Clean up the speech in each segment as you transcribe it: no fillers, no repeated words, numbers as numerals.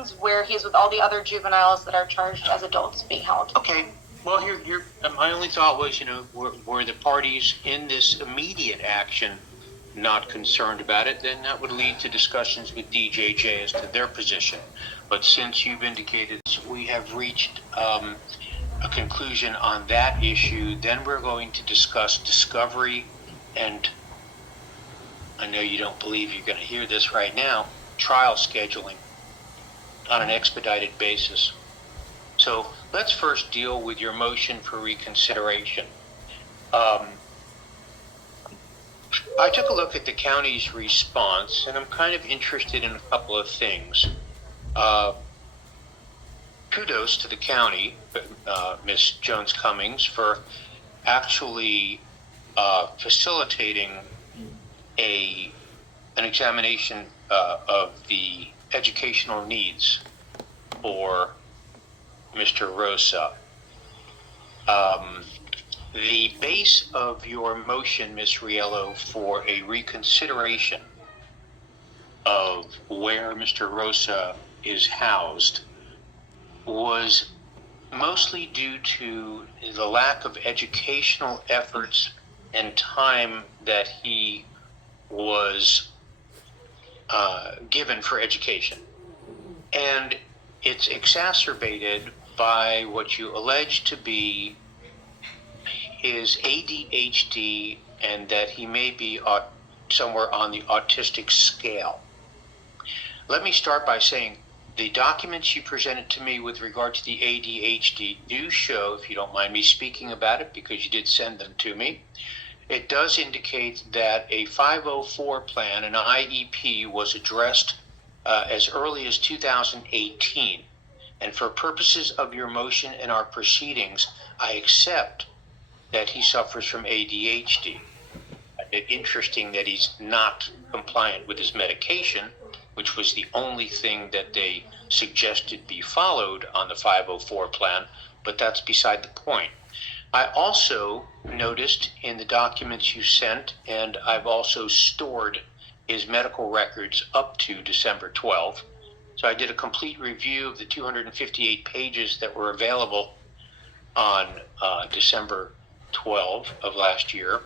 conditions where he's with all the other juveniles that are charged as adults being held. Okay. Well, here, my only thought was, were the parties in this immediate action not concerned about it, then that would lead to discussions with DJJ as to their position. But since you've indicated we have reached a conclusion on that issue, then we're going to discuss discovery and, I know you don't believe you're going to hear this right now, trial scheduling on an expedited basis. So let's first deal with your motion for reconsideration. I took a look at the county's response, and I'm kind of interested in a couple of things. Kudos to the county, Ms. Jones-Cummings, for actually facilitating an examination of the educational needs for Mr. Rosa. The base of your motion, Ms. Riello, for a reconsideration of where Mr. Rosa is housed was mostly due to the lack of educational efforts and time that he was given for education. And it's exacerbated by what you allege to be his ADHD and that he may be somewhere on the autistic scale. Let me start by saying the documents you presented to me with regard to the ADHD do show, if you don't mind me speaking about it because you did send them to me, it does indicate that a 504 plan, an IEP, was addressed as early as 2018. And for purposes of your motion and our proceedings, I accept that he suffers from ADHD. It's interesting that he's not compliant with his medication, which was the only thing that they suggested be followed on the 504 plan, but that's beside the point. I also noticed in the documents you sent, and I've also stored his medical records up to December 12th. So I did a complete review of the 258 pages that were available on December 12 of last year.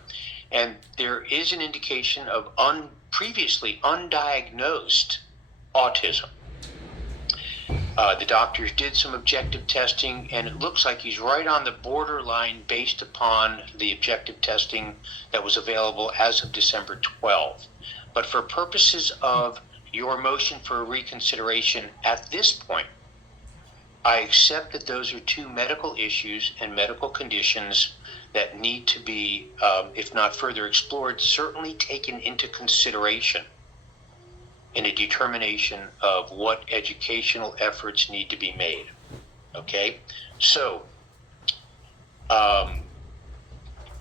And there is an indication of previously undiagnosed autism. The doctors did some objective testing, and it looks like he's right on the borderline based upon the objective testing that was available as of December 12. But for purposes of your motion for reconsideration at this point, I accept that those are two medical issues and medical conditions that need to be, if not further explored, certainly taken into consideration in a determination of what educational efforts need to be made. Okay? So,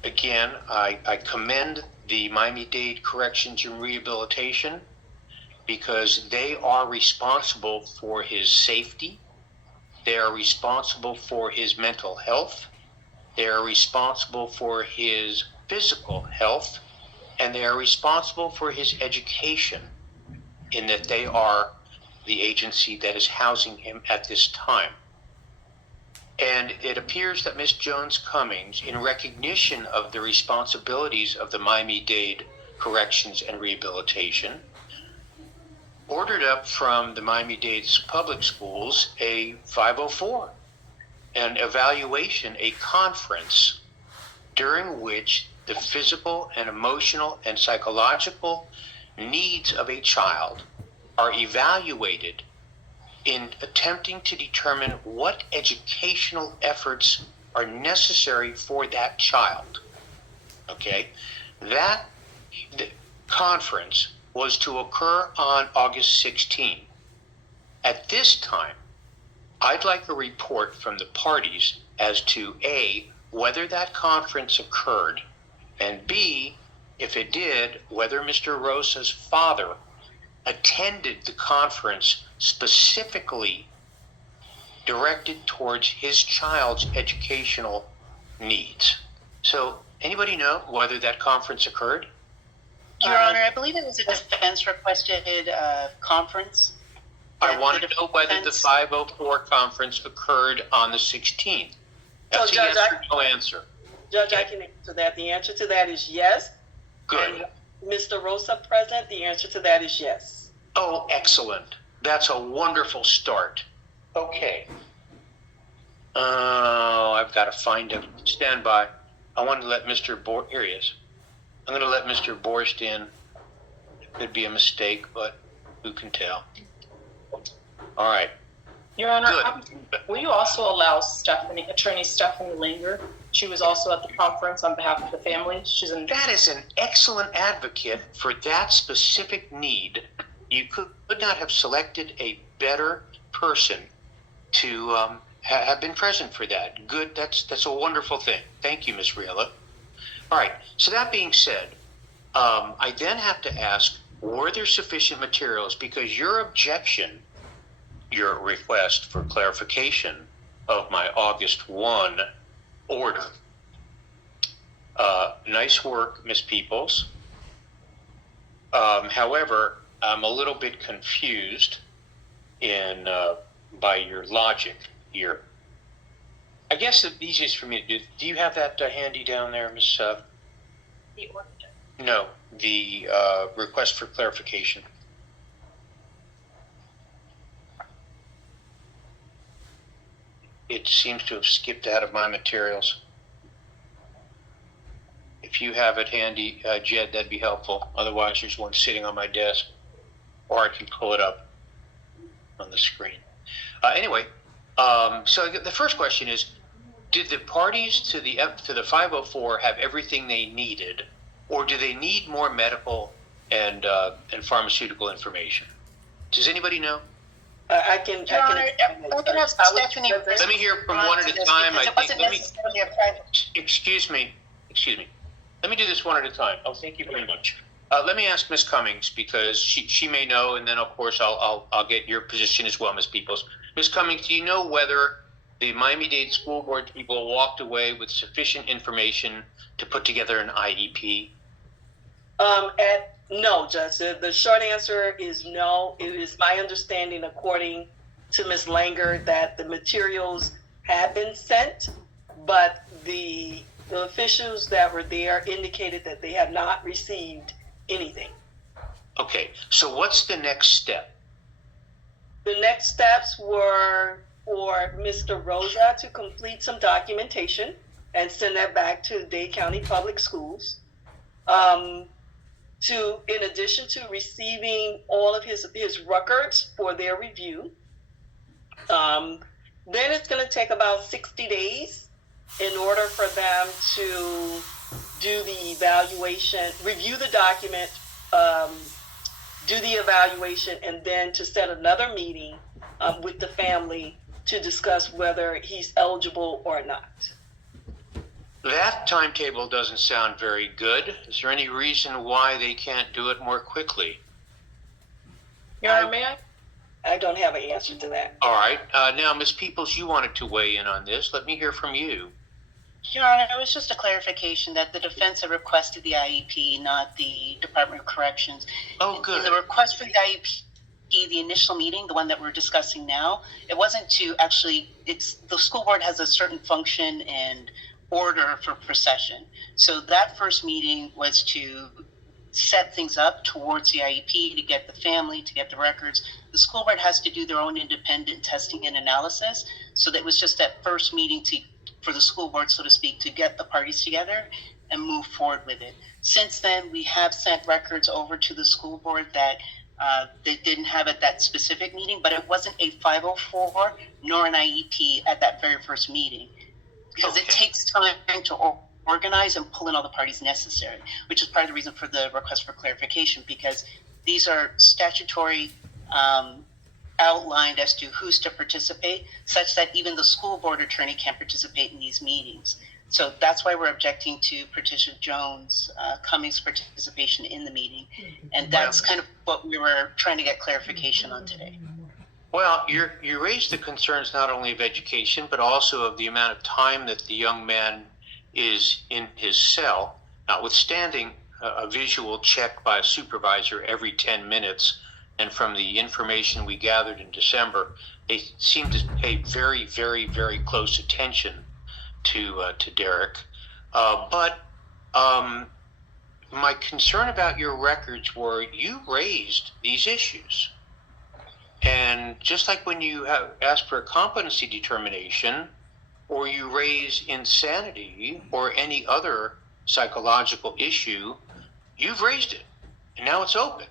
again, I commend the Miami-Dade Corrections and Rehabilitation because they are responsible for his safety. They are responsible for his mental health. They are responsible for his physical health. And they are responsible for his education, in that they are the agency that is housing him at this time. And it appears that Ms. Jones-Cummings, in recognition of the responsibilities of the Miami-Dade Corrections and Rehabilitation, ordered up from the Miami-Dade public schools a 504, an evaluation, a conference, during which the physical and emotional and psychological needs of a child are evaluated in attempting to determine what educational efforts are necessary for that child. Okay? That conference was to occur on August 16. At this time, I'd like a report from the parties as to A, whether that conference occurred, and B, if it did, whether Mr. Rosa's father attended the conference specifically directed towards his child's educational needs. So, anybody know whether that conference occurred? Your Honor, I believe it was a defense requested conference. I wanted to know whether the 504 conference occurred on the 16th. That's a yes or no answer. Judge, I can answer that. The answer to that is yes. Good. And Mr. Rosa present, the answer to that is yes. Oh, excellent. That's a wonderful start. Okay. I've got to find him. Stand by. I want to let here he is. I'm going to let Mr. Borst in. It could be a mistake, but who can tell? All right. Your Honor, will you also allow Attorney Stephanie Linger? She was also at the conference on behalf of the family. That is an excellent advocate for that specific need. You could not have selected a better person to have been present for that. Good. That's a wonderful thing. Thank you, Ms. Riella. All right. So that being said, I then have to ask, were there sufficient materials? Because your request for clarification of my August 1 order. Nice work, Ms. Peoples. However, I'm a little bit confused by your logic here. I guess the easiest for me to do you have that handy down there, Ms. The order. No, the request for clarification. It seems to have skipped out of my materials. If you have it handy, Jed, that'd be helpful. Otherwise, there's one sitting on my desk, or I can pull it up on the screen. Anyway, so the first question is, did the parties to the 504 have everything they needed, or do they need more medical and pharmaceutical information? Does anybody know? I can have Stephanie. Let me hear from one at a time. Excuse me. Let me do this one at a time. Oh, thank you very much. Let me ask Ms. Cummings, because she may know, and then of course I'll get your position as well, Ms. Peoples. Ms. Cummings, do you know whether the Miami-Dade School Board people walked away with sufficient information to put together an IEP? No, Judge. The short answer is no. It is my understanding, according to Ms. Langer, that the materials have been sent, but the officials that were there indicated that they have not received anything. Okay, so what's the next step? The next steps were for Mr. Rosa to complete some documentation and send that back to Dade County Public Schools. In addition to receiving all of his records for their review, then it's going to take about 60 days in order for them to do the evaluation, review the document, do the evaluation, and then to set another meeting with the family to discuss whether he's eligible or not. That timetable doesn't sound very good. Is there any reason why they can't do it more quickly? Your Honor, may I? I don't have an answer to that. All right. Now, Ms. Peoples, you wanted to weigh in on this. Let me hear from you. Your Honor, it was just a clarification that the defense had requested the IEP, not the Department of Corrections. Oh, good. In the request for the IEP, the initial meeting, the one that we're discussing now, it wasn't to actually, the school board has a certain function and order for procession. So that first meeting was to set things up towards the IEP, to get the family, to get the records. The school board has to do their own independent testing and analysis. So that was just that first meeting for the school board, so to speak, to get the parties together and move forward with it. Since then, we have sent records over to the school board that they didn't have at that specific meeting, but it wasn't a 504 nor an IEP at that very first meeting. Because it takes time to organize and pull in all the parties necessary, which is part of the reason for the request for clarification, because these are statutory outlined as to who's to participate, such that even the school board attorney can't participate in these meetings. So that's why we're objecting to Patricia Jones Cummings' participation in the meeting. And that's kind of what we were trying to get clarification on today. Well, you raised the concerns not only of education, but also of the amount of time that the young man is in his cell, notwithstanding a visual check by a supervisor every 10 minutes and from the information we gathered in December, they seem to pay very, very, very close attention to Derek. But my concern about your records were you raised these issues. And just like when you have asked for a competency determination, or you raise insanity or any other psychological issue, you've raised it, and now it's open.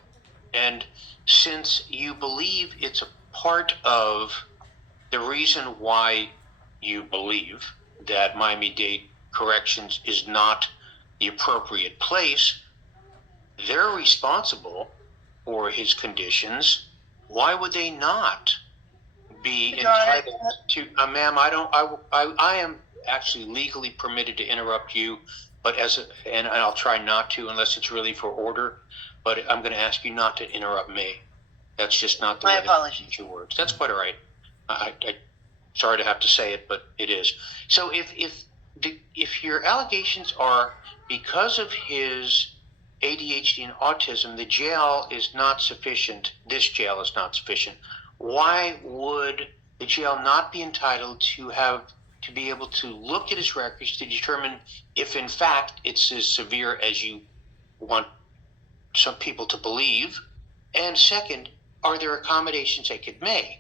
And since you believe it's a part of the reason why you believe that Miami-Dade Corrections is not the appropriate place, they're responsible for his conditions. Why would they not be entitled to? Ma'am, I am actually legally permitted to interrupt you, but and I'll try not to unless it's really for order. But I'm going to ask you not to interrupt me. That's just not the way to use your words. That's quite all right. I sorry to have to say it, but it is. So if your allegations are because of his ADHD and autism, the jail is not sufficient. This jail is not sufficient. Why would the jail not be entitled to be able to look at his records to determine if in fact it's as severe as you want some people to believe? And second, are there accommodations they could make?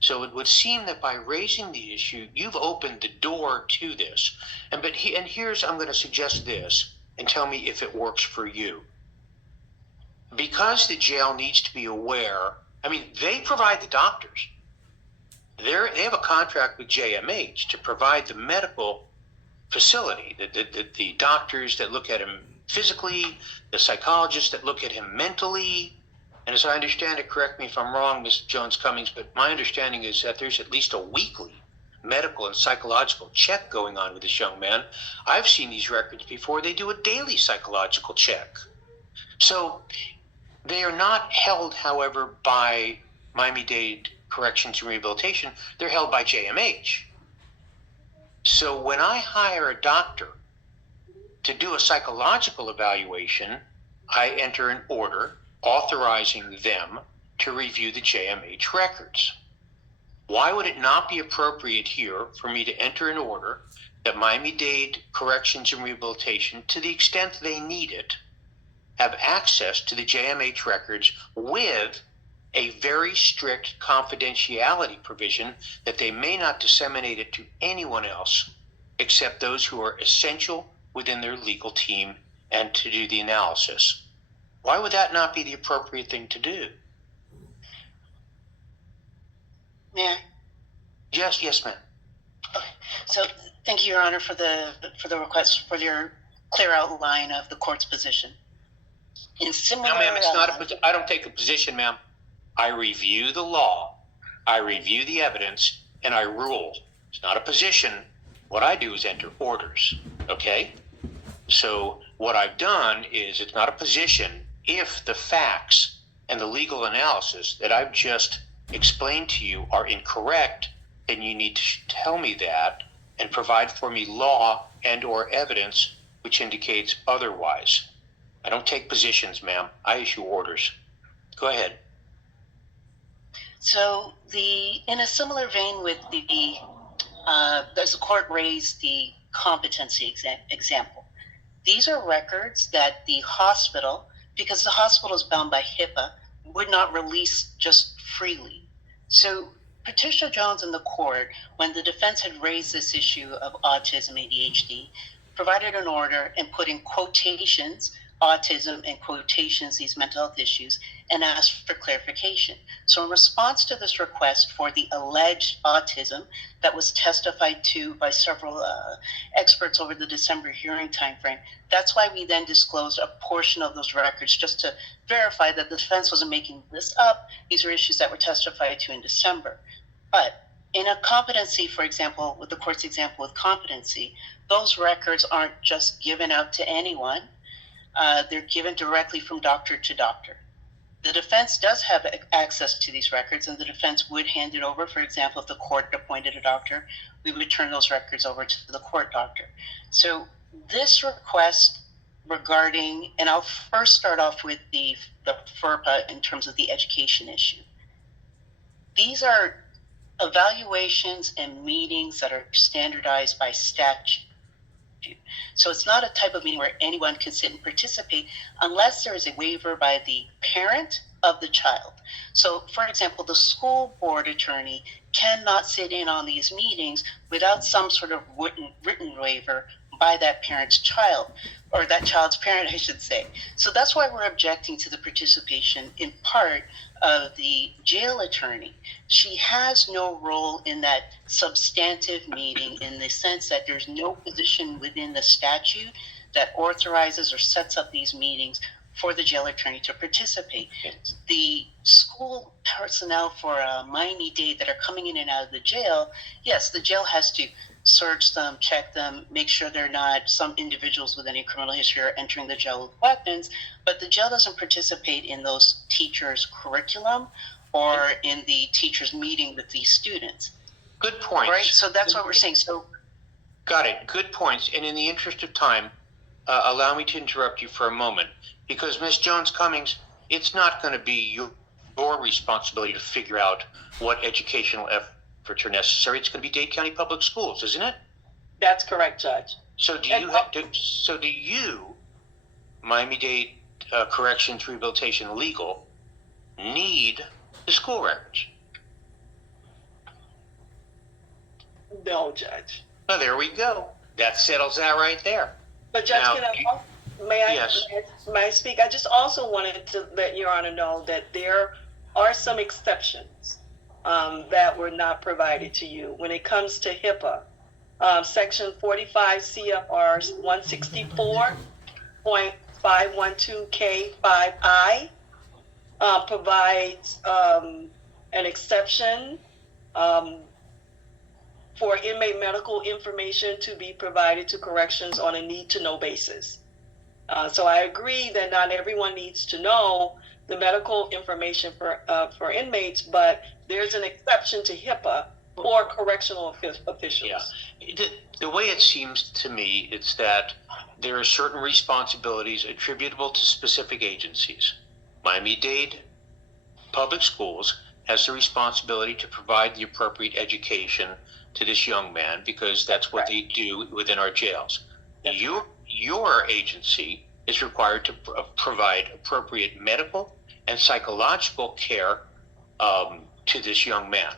So it would seem that by raising the issue, you've opened the door to this. And here's, I'm going to suggest this, and tell me if it works for you. Because the jail needs to be aware, I mean, they provide the doctors. They have a contract with JMH to provide the medical facility, the doctors that look at him physically, the psychologists that look at him mentally. And as I understand it, correct me if I'm wrong, Ms. Jones-Cummings, but my understanding is that there's at least a weekly medical and psychological check going on with this young man. I've seen these records before. They do a daily psychological check. So they are not held, however, by Miami-Dade Corrections and Rehabilitation. They're held by JMH. So when I hire a doctor to do a psychological evaluation, I enter an order authorizing them to review the JMH records. Why would it not be appropriate here for me to enter an order that Miami-Dade Corrections and Rehabilitation, to the extent they need it, have access to the JMH records with a very strict confidentiality provision that they may not disseminate it to anyone else except those who are essential within their legal team and to do the analysis? Why would that not be the appropriate thing to do? May I? Yes, ma'am. Okay. So thank you, Your Honor, for the request, for your clear outline of the court's position. In similar, No, ma'am, it's not I don't take a position, ma'am. I review the law, I review the evidence, and I rule. It's not a position. What I do is enter orders, okay? So what I've done is, it's not a position. If the facts and the legal analysis that I've just explained to you are incorrect, then you need to tell me that and provide for me law and or evidence which indicates otherwise. I don't take positions, ma'am. I issue orders. Go ahead. So in a similar vein with as the court raised the competency example, these are records that the hospital, because the hospital is bound by HIPAA, would not release just freely. So Patricia Jones in the court, when the defense had raised this issue of autism, ADHD, provided an order and put in quotations autism and quotations these mental health issues, and asked for clarification. So in response to this request for the alleged autism that was testified to by several experts over the December hearing timeframe, that's why we then disclosed a portion of those records, just to verify that the defense wasn't making this up. These are issues that were testified to in December. But in a competency, for example, with the court's example with competency, those records aren't just given out to anyone. They're given directly from doctor to doctor. The defense does have access to these records, and the defense would hand it over. For example, if the court appointed a doctor, we would turn those records over to the court doctor. So this request regarding, and I'll first start off with the FERPA in terms of the education issue. These are evaluations and meetings that are standardized by statute. So it's not a type of meeting where anyone can sit and participate unless there is a waiver by the parent of the child. So, for example, the school board attorney cannot sit in on these meetings without some sort of written waiver by that parent's child, or that child's parent, I should say. So that's why we're objecting to the participation in part of the jail attorney. She has no role in that substantive meeting in the sense that there's no position within the statute that authorizes or sets up these meetings for the jail attorney to participate. The school personnel for a Miami-Dade that are coming in and out of the jail, yes, the jail has to search them, check them, make sure they're not some individuals with any criminal history are entering the jail with weapons, but the jail doesn't participate in those teachers' curriculum or in the teachers' meeting with these students. Good points. Right? So that's what we're saying. So, got it. Good points. And in the interest of time, allow me to interrupt you for a moment, because Ms. Jones-Cummings, it's not going to be your responsibility to figure out what educational efforts are necessary. It's going to be Dade County Public Schools, isn't it? That's correct, Judge. So do you, Miami-Dade Corrections Rehabilitation Legal, need the school records? No, Judge. Oh, there we go. That settles that right there. But Judge, Now, may I yes. may I speak? I just also wanted to let Your Honor know that there are some exceptions that were not provided to you when it comes to HIPAA. Section 45 CFR 164.512K5I provides an exception for inmate medical information to be provided to corrections on a need-to-know basis. So I agree that not everyone needs to know the medical information for inmates, but there's an exception to HIPAA for correctional officials. Yeah. The way it seems to me is that there are certain responsibilities attributable to specific agencies. Miami-Dade Public Schools has the responsibility to provide the appropriate education to this young man, because that's what they do within our jails. Your agency is required to provide appropriate medical and psychological care to this young man.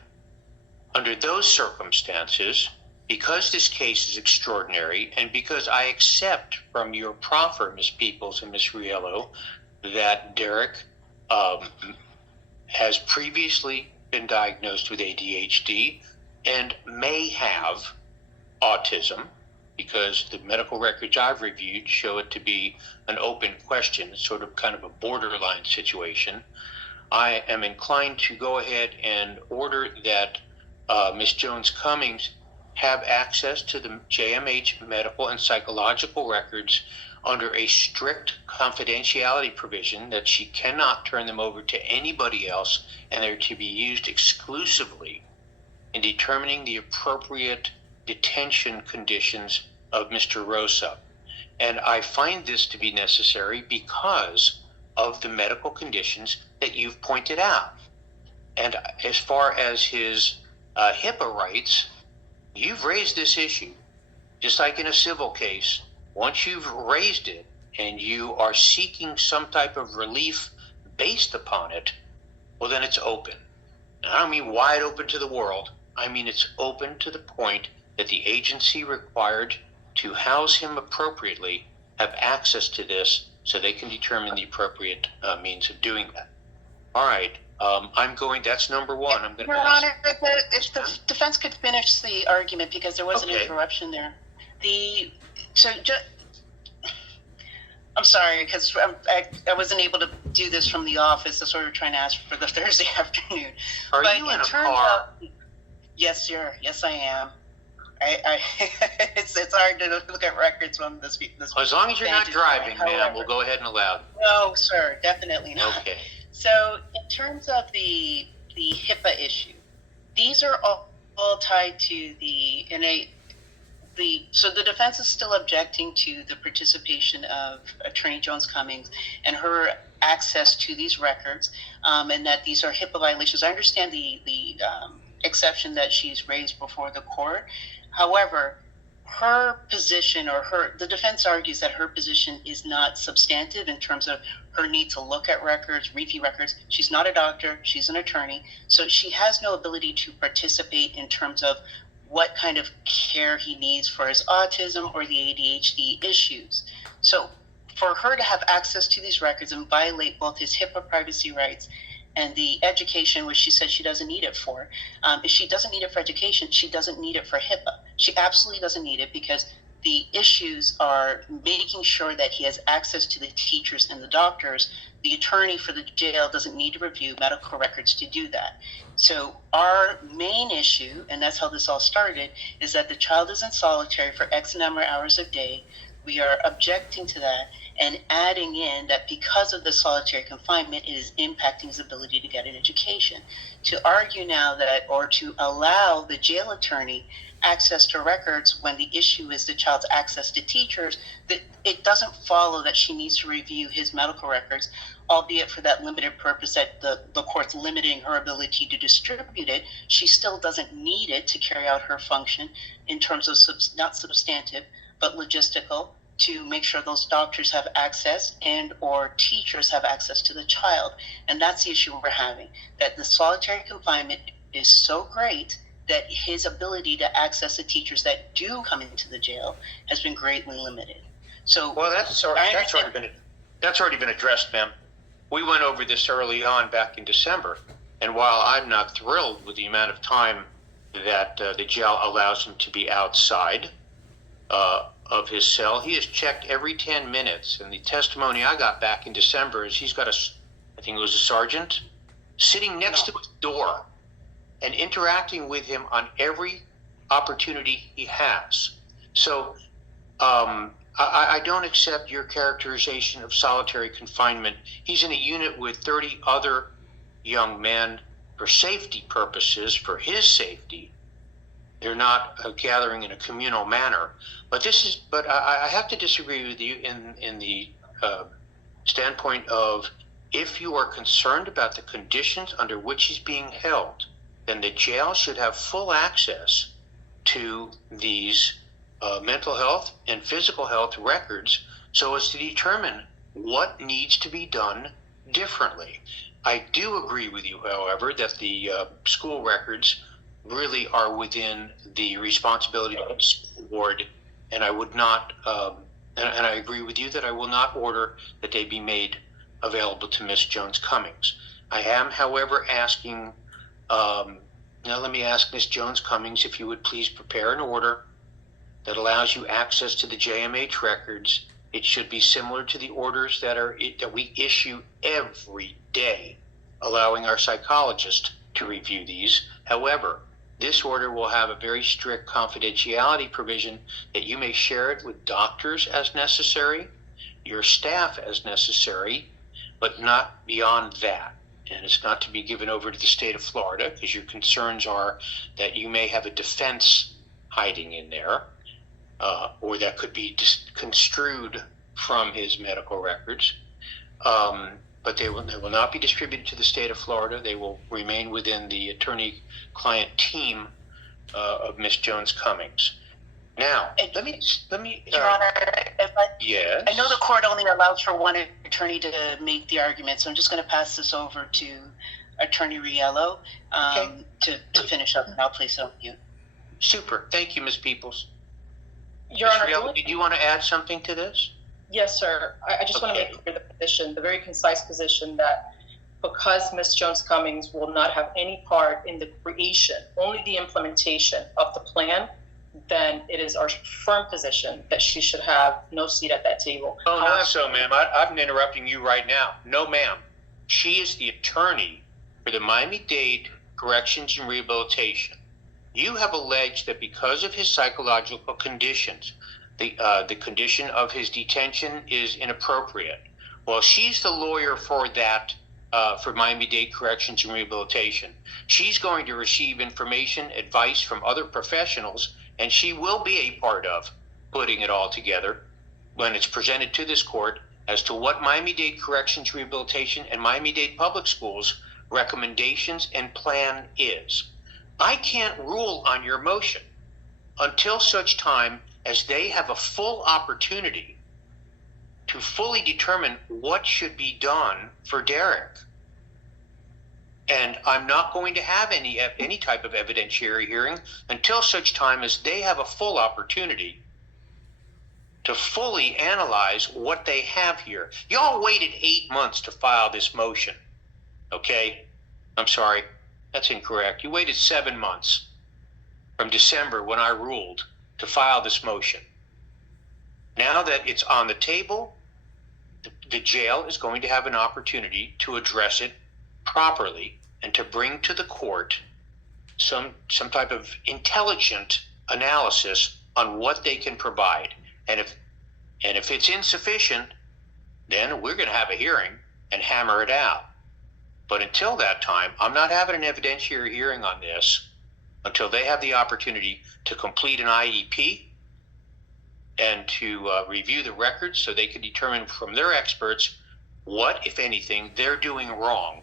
Under those circumstances, because this case is extraordinary, and because I accept from your proffer, Ms. Peoples and Ms. Riello, that Derek has previously been diagnosed with ADHD and may have autism, because the medical records I've reviewed show it to be an open question, sort of kind of a borderline situation. I am inclined to go ahead and order that Ms. Jones-Cummings have access to the JMH medical and psychological records under a strict confidentiality provision, that she cannot turn them over to anybody else, and they're to be used exclusively in determining the appropriate detention conditions of Mr. Rosa. And I find this to be necessary because of the medical conditions that you've pointed out. And as far as his HIPAA rights, you've raised this issue. Just like in a civil case, once you've raised it and you are seeking some type of relief based upon it, well, then it's open. And I don't mean wide open to the world. I mean it's open to the point that the agency required to house him appropriately have access to this, so they can determine the appropriate means of doing that. All right. That's number one. I'm going to Your Honor, if the defense could finish the argument, because there was an interruption there. I'm sorry, because I wasn't able to do this from the office. That's why we were trying to ask for the Thursday afternoon. Are you in a car? Yes, sir. Yes, I am. It's hard to look at records when this. As long as you're not driving, ma'am, we'll go ahead and allow it. No, sir, definitely not. Okay. So, in terms of the HIPAA issue, these are all tied to So the defense is still objecting to the participation of Attorney Jones Cummings and her access to these records, and that these are HIPAA violations. I understand the exception that she's raised before the court. However, her position, the defense argues that her position is not substantive in terms of her need to look at records, review records. She's not a doctor, she's an attorney, so she has no ability to participate in terms of what kind of care he needs for his autism or the ADHD issues. So for her to have access to these records and violate both his HIPAA privacy rights and the education, which she said she doesn't need it for, if she doesn't need it for education, she doesn't need it for HIPAA. She absolutely doesn't need it because the issues are making sure that he has access to the teachers and the doctors. The attorney for the jail doesn't need to review medical records to do that. So our main issue, and that's how this all started, is that the child is in solitary for X number of hours a day. We are objecting to that and adding in that because of the solitary confinement, it is impacting his ability to get an education. To argue now that, or to allow the jail attorney access to records when the issue is the child's access to teachers, that it doesn't follow that she needs to review his medical records, albeit for that limited purpose that the court's limiting her ability to distribute it. She still doesn't need it to carry out her function in terms of not substantive, but logistical, to make sure those doctors have access and or teachers have access to the child. And that's the issue we're having, that the solitary confinement is so great that his ability to access the teachers that do come into the jail has been greatly limited. So Well, that's already been addressed, ma'am. We went over this early on back in December, and while I'm not thrilled with the amount of time that the jail allows him to be outside of his cell, he is checked every 10 minutes. And the testimony I got back in December is he's got I think it was a sergeant, sitting next to his door and interacting with him on every opportunity he has. So I don't accept your characterization of solitary confinement. He's in a unit with 30 other young men for safety purposes, for his safety. They're not gathering in a communal manner. But I have to disagree with you in the standpoint of, if you are concerned about the conditions under which he's being held, then the jail should have full access to these mental health and physical health records so as to determine what needs to be done differently. I do agree with you, however, that the school records really are within the responsibility of the school board, and I would not, and I agree with you that I will not order that they be made available to Miss Jones Cummings. I am, however, asking, now let me ask Miss Jones Cummings if you would please prepare an order that allows you access to the JMH records. It should be similar to the orders that we issue every day, allowing our psychologist to review these. However, this order will have a very strict confidentiality provision that you may share it with doctors as necessary, your staff as necessary, but not beyond that. And it's not to be given over to the state of Florida, because your concerns are that you may have a defense hiding in there, or that could be construed from his medical records. But they will not be distributed to the state of Florida. They will remain within the attorney-client team of Miss Jones Cummings. Now, let me. Your Honor, yes. I know the court only allows for one attorney to make the argument, so I'm just going to pass this over to Attorney Riello to finish up, and I'll place it on you. Super. Thank you, Ms. Peoples. Your Ms. Honor, Riello, did you want to add something to this? yes, sir. I just want to make clear the position, the very concise position, that because Ms. Jones Cummings will not have any part in the creation, only the implementation of the plan, then it is our firm position that she should have no seat at that table. Oh, not so, ma'am. I'm interrupting you right now. No, ma'am. She is the attorney for the Miami-Dade Corrections and Rehabilitation. You have alleged that because of his psychological conditions, the condition of his detention is inappropriate. Well, she's the lawyer for that, for Miami-Dade Corrections and Rehabilitation. She's going to receive information, advice from other professionals and she will be a part of putting it all together when it's presented to this court as to what Miami-Dade Corrections Rehabilitation and Miami-Dade Public Schools recommendations and plan is. I can't rule on your motion until such time as they have a full opportunity to fully determine what should be done for Derek. And I'm not going to have any type of evidentiary hearing until such time as they have a full opportunity to fully analyze what they have here. Y'all waited 8 months to file this motion, okay? I'm sorry, that's incorrect. You waited 7 months from December when I ruled to file this motion. Now that it's on the table, the jail is going to have an opportunity to address it properly and to bring to the court some type of intelligent analysis on what they can provide. And if it's insufficient, then we're going to have a hearing and hammer it out. But until that time, I'm not having an evidentiary hearing on this until they have the opportunity to complete an IEP and to review the records so they can determine from their experts what, if anything, they're doing wrong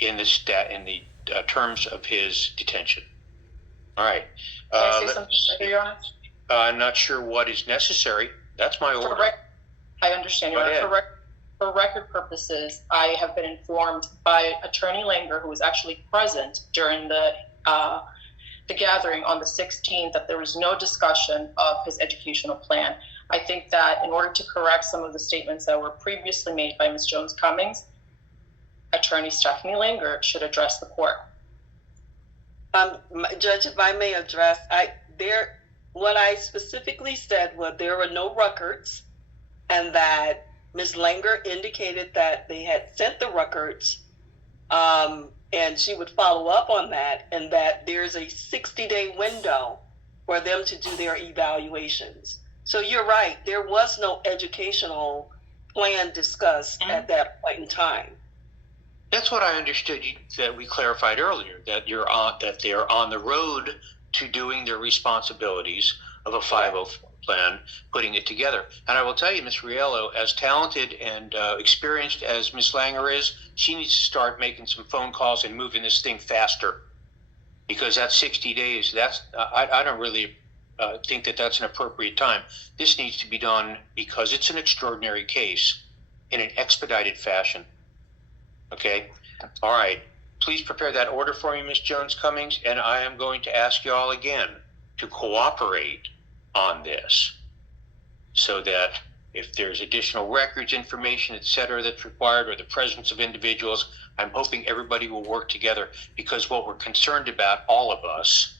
in the terms of his detention. All right. Can I say something, Your Honor? I'm not sure what is necessary. That's my order. I understand, Your Honor. For record purposes, I have been informed by Attorney Langer, who was actually present during the gathering on the 16th, that there was no discussion of his educational plan. I think that in order to correct some of the statements that were previously made by Ms. Jones-Cummings, Attorney Stephanie Langer should address the court. Judge, if I may address, what I specifically said was there were no records, and that Ms. Langer indicated that they had sent the records, and she would follow up on that, and that there's a 60-day window for them to do their evaluations. So you're right, there was no educational plan discussed at that point in time. That's what I understood that we clarified earlier, that they are on the road to doing their responsibilities of a 504 plan, putting it together. And I will tell you, Ms. Riello, as talented and experienced as Ms. Langer is, she needs to start making some phone calls and moving this thing faster, because that's 60 days. I don't really think that that's an appropriate time. This needs to be done because it's an extraordinary case in an expedited fashion. Okay? All right. Please prepare that order for me, Ms. Jones-Cummings, and I am going to ask you all again to cooperate on this so that if there's additional records, information, etc., that's required, or the presence of individuals, I'm hoping everybody will work together, because what we're concerned about, all of us,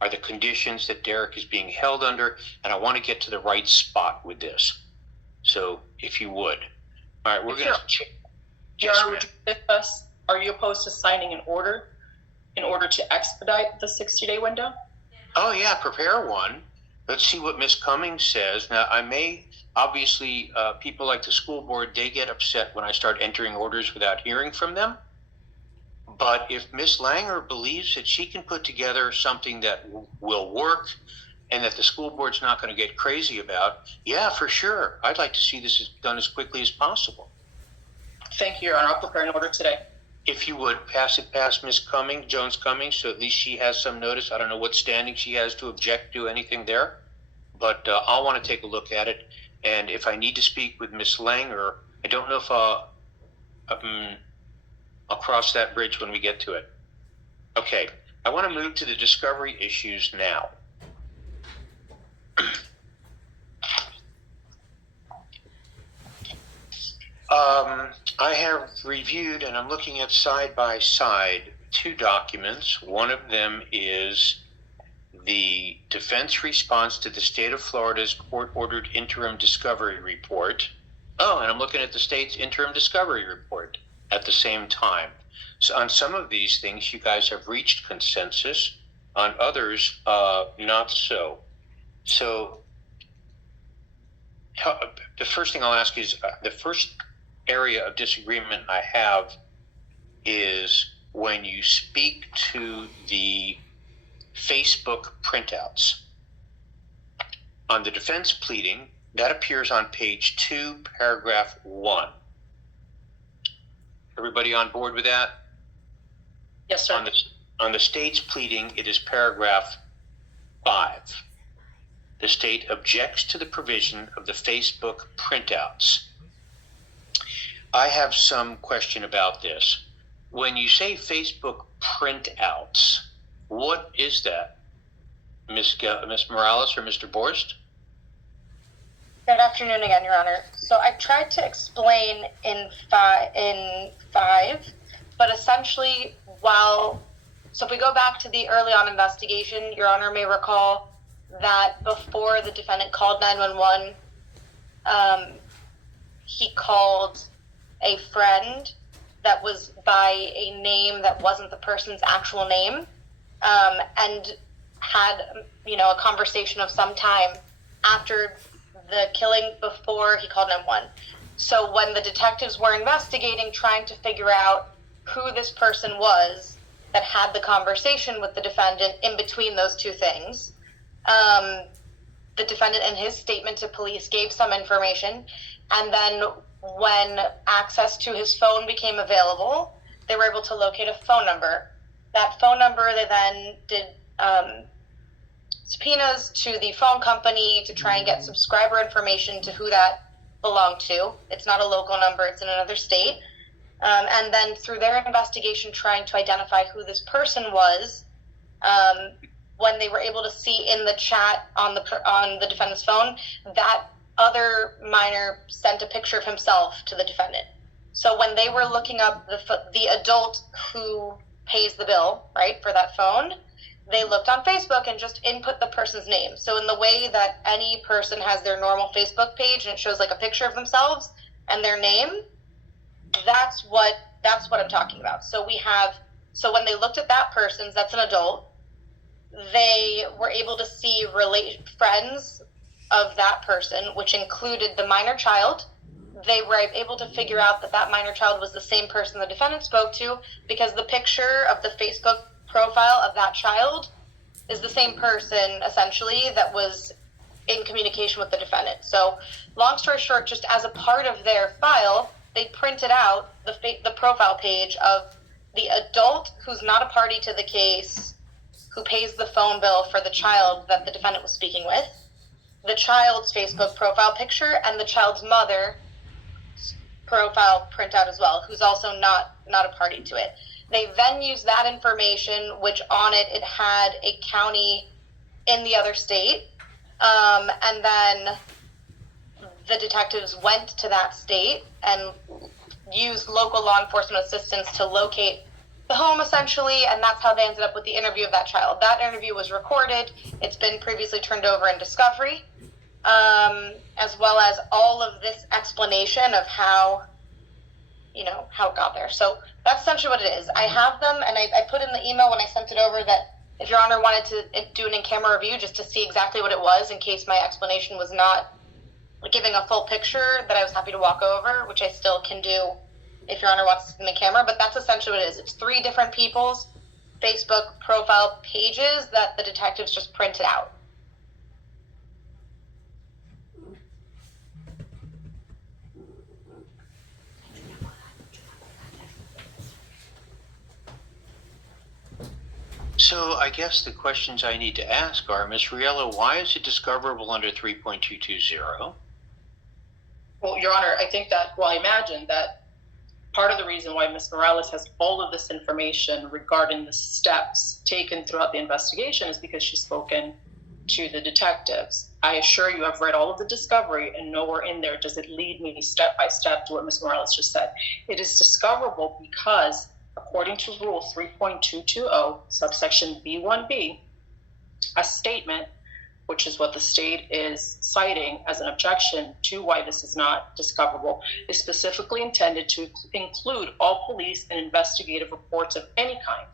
are the conditions that Derek is being held under, and I want to get to the right spot with this. So if you would. All right, we're going to... Your Honor, would you discuss, are you opposed to signing an order in order to expedite the 60-day window? Oh, yeah, prepare one. Let's see what Ms. Cummings says. Now, obviously, people like the school board, they get upset when I start entering orders without hearing from them. But if Ms. Langer believes that she can put together something that will work and that the school board's not going to get crazy about, yeah, for sure. I'd like to see this done as quickly as possible. Thank you, Your Honor. I'll prepare an order today. If you would pass it past Ms. Cummings, Jones-Cummings, so at least she has some notice. I don't know what standing she has to object to anything there, but I'll want to take a look at it. And if I need to speak with Ms. Langer, I don't know if I'll cross that bridge when we get to it. Okay, I want to move to the discovery issues now. I have reviewed, and I'm looking at side by side, 2 documents. One of them is the defense response to the state of Florida's court-ordered interim discovery report. Oh, and I'm looking at the state's interim discovery report at the same time. So on some of these things, you guys have reached consensus. On others, not so. So the first thing I'll ask is, the first area of disagreement I have is when you speak to the Facebook printouts. on the defense pleading, that appears on page 2, paragraph 1. Everybody on board with that? Yes, sir. On the state's pleading, it is paragraph 5. The state objects to the provision of the Facebook printouts. I have some question about this. When you say Facebook printouts, what is that? Ms. Morales or Mr. Borst? Good afternoon again, Your Honor. So I tried to explain in five, but essentially so if we go back to the early on investigation, Your Honor may recall that before the defendant called 911, he called a friend that was by a name that wasn't the person's actual name, and had, a conversation of some time after the killing before he called 911. So when the detectives were investigating, trying to figure out who this person was that had the conversation with the defendant in between those two things, the defendant in his statement to police gave some information, and then when access to his phone became available, they were able to locate a phone number. That phone number, they then did subpoenas to the phone company to try and get subscriber information to who that belonged to. It's not a local number, it's in another state. And then through their investigation, trying to identify who this person was, when they were able to see in the chat on the defendant's phone, that other minor sent a picture of himself to the defendant. So when they were looking up the adult who pays the bill, right, for that phone, they looked on Facebook and just input the person's name. So in the way that any person has their normal Facebook page and it shows like a picture of themselves and their name, that's what I'm talking about. So when they looked at that person's, that's an adult, they were able to see friends of that person, which included the minor child. They were able to figure out that minor child was the same person the defendant spoke to, because the picture of the Facebook profile of that child is the same person, essentially, that was in communication with the defendant. So long story short, just as a part of their file, they printed out the profile page of the adult who's not a party to the case, who pays the phone bill for the child that the defendant was speaking with, the child's Facebook profile picture, and the child's mother profile printout as well, who's also not a party to it. They then used that information, which on it had a county in the other state, and then the detectives went to that state and used local law enforcement assistance to locate the home, essentially, and that's how they ended up with the interview of that child. That interview was recorded. It's been previously turned over in discovery, as well as all of this explanation of how it got there. So that's essentially what it is. I have them, and I put in the email when I sent it over that if Your Honor wanted to do an in-camera review just to see exactly what it was, in case my explanation was not giving a full picture, that I was happy to walk over, which I still can do if Your Honor wants to see the camera. But that's essentially what it is. It's 3 different people's Facebook profile pages that the detectives just printed out. So I guess the questions I need to ask are, Ms. Riello, why is it discoverable under 3.220? Well, Your Honor, I think that, I imagine that part of the reason why Ms. Morales has all of this information regarding the steps taken throughout the investigation is because she's spoken to the detectives. I assure you I've read all of the discovery, and nowhere in there does it lead me step by step to what Ms. Morales just said. It is discoverable because, according to Rule 3.220, subsection B1B, a statement, which is what the state is citing as an objection to why this is not discoverable, is specifically intended to include all police and investigative reports of any kind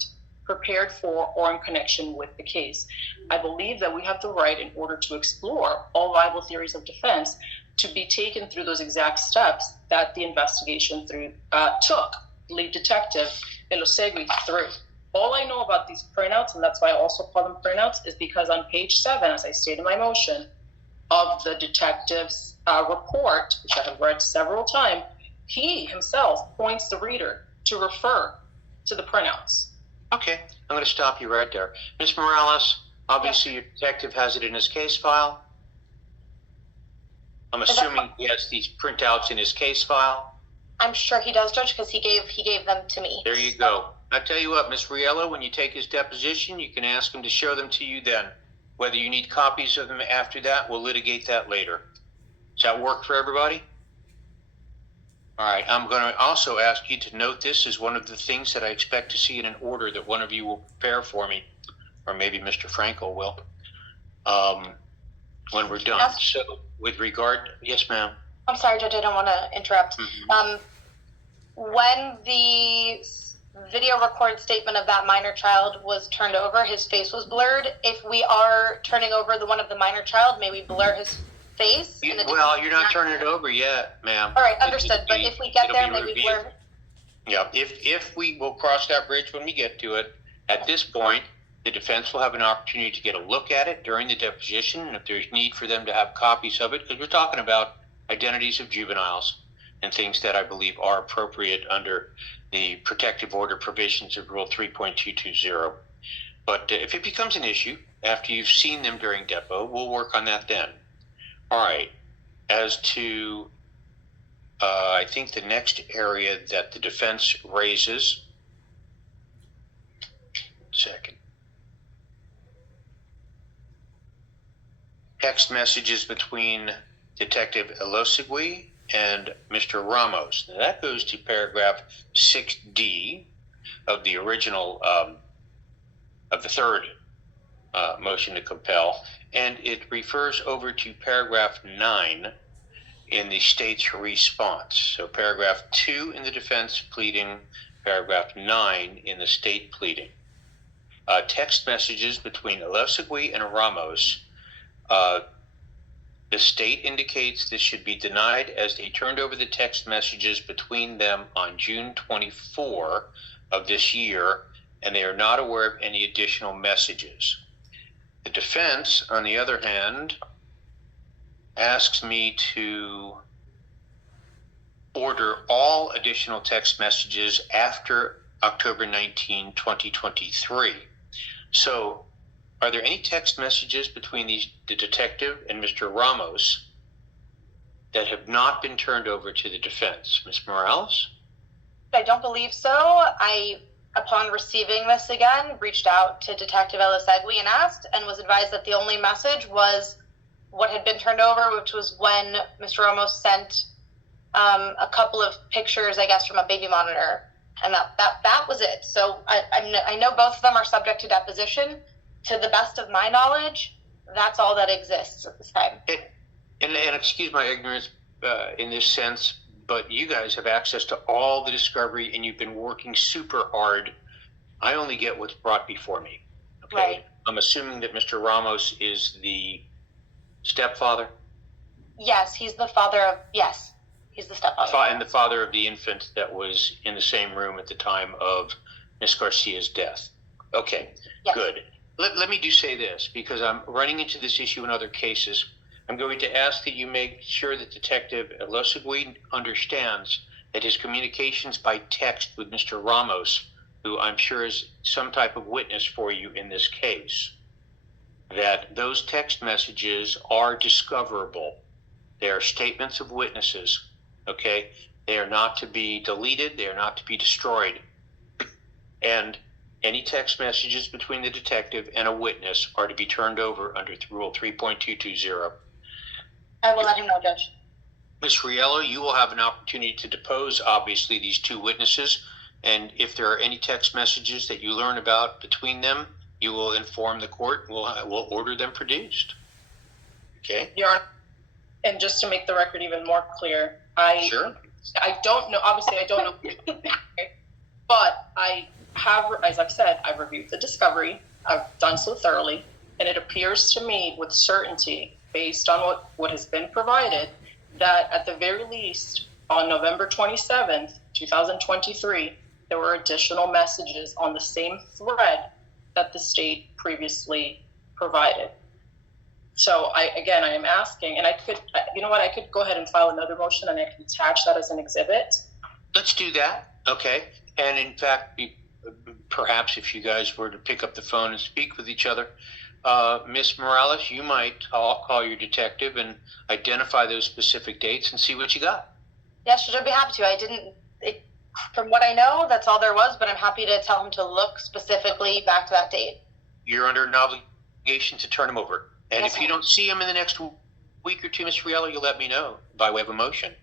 prepared for or in connection with the case. I believe that we have the right, in order to explore all viable theories of defense, to be taken through those exact steps that the investigation took lead detective Elosegui through. All I know about these printouts, and that's why I also call them printouts, is because on page 7, as I stated in my motion, of the detective's report, which I have read several times, he himself points the reader to refer to the printouts. Okay, I'm going to stop you right there. Ms. Morales, obviously your detective has it in his case file. I'm assuming he has these printouts in his case file. I'm sure he does, Judge, because he gave them to me. There you go. I tell you what, Ms. Riello, when you take his deposition, you can ask him to show them to you then. Whether you need copies of them after that, we'll litigate that later. Does that work for everybody? All right, I'm going to also ask you to note this as one of the things that I expect to see in an order that one of you will prepare for me, or maybe Mr. Frankel will, when we're done. Yes. So with regard, yes, ma'am. I'm sorry, Judge, I don't want to interrupt. When the video recorded statement of that minor child was turned over, his face was blurred. If we are turning over the one of the minor child, may we blur his face? Well, you're not turning it over yet, ma'am. All right, understood. But if we get there, may we blur? Yeah, if we will cross that bridge when we get to it. At this point, the defense will have an opportunity to get a look at it during the deposition, and if there's need for them to have copies of it, because we're talking about identities of juveniles and things that I believe are appropriate under the protective order provisions of Rule 3.220. But if it becomes an issue after you've seen them during depo, we'll work on that then. All right. As to, I think the next area that the defense raises, second, text messages between Detective Elosegui and Mr. Ramos. Now that goes to paragraph 6D of the original, of the third motion to compel, and it refers over to paragraph 9 in the state's response. So paragraph 2 in the defense pleading, paragraph 9 in the state pleading. Text messages between Elosegui and Ramos. The state indicates this should be denied as they turned over the text messages between them on June 24 of this year, and they are not aware of any additional messages. The defense, on the other hand, asks me to order all additional text messages after October 19, 2023. So, are there any text messages between the detective and Mr. Ramos that have not been turned over to the defense? Ms. Morales? I don't believe so. I, upon receiving this again, reached out to Detective Elosegui and asked, and was advised that the only message was what had been turned over, which was when Mr. Ramos sent a couple of pictures, I guess, from a baby monitor, and that was it. So I know both of them are subject to deposition. To the best of my knowledge, that's all that exists at this time. And excuse my ignorance in this sense, but you guys have access to all the discovery and you've been working super hard. I only get what's brought before me. Okay. Right. I'm assuming that Mr. Ramos is the stepfather? Yes, he's the father of, yes, he's the stepfather. And the father of the infant that was in the same room at the time of Miss Garcia's death. Okay, yes. Good. Let me say this, because I'm running into this issue in other cases. I'm going to ask that you make sure that Detective Elosegui understands that his communications by text with Mr. Ramos, who I'm sure is some type of witness for you in this case, that those text messages are discoverable. They are statements of witnesses, okay? They are not to be deleted. They are not to be destroyed. And any text messages between the detective and a witness are to be turned over under Rule 3.220. I will let him know, Judge. Ms. Riello, you will have an opportunity to depose, obviously, these two witnesses, and if there are any text messages that you learn about between them, you will inform the court. We'll order them produced. Okay? Your Honor, and just to make the record even more clear, Sure. I don't know, obviously I don't know, but I have, as I've said, I've reviewed the discovery. I've done so thoroughly, and it appears to me with certainty, based on what has been provided, that at the very least, on November 27th, 2023, there were additional messages on the same thread that the state previously provided. So I am asking, and I could, you know what, I could go ahead and file another motion and I can attach that as an exhibit. Let's do that. Okay. And in fact, perhaps if you guys were to pick up the phone and speak with each other, Miss Morales, you might call your detective and identify those specific dates and see what you got. Yes, I'd be happy to. From what I know, that's all there was, but I'm happy to tell him to look specifically back to that date. You're under an obligation to turn him over. And Yes, if you don't see him in the next week or two, Ms. Riello, you'll let me know by way of a motion.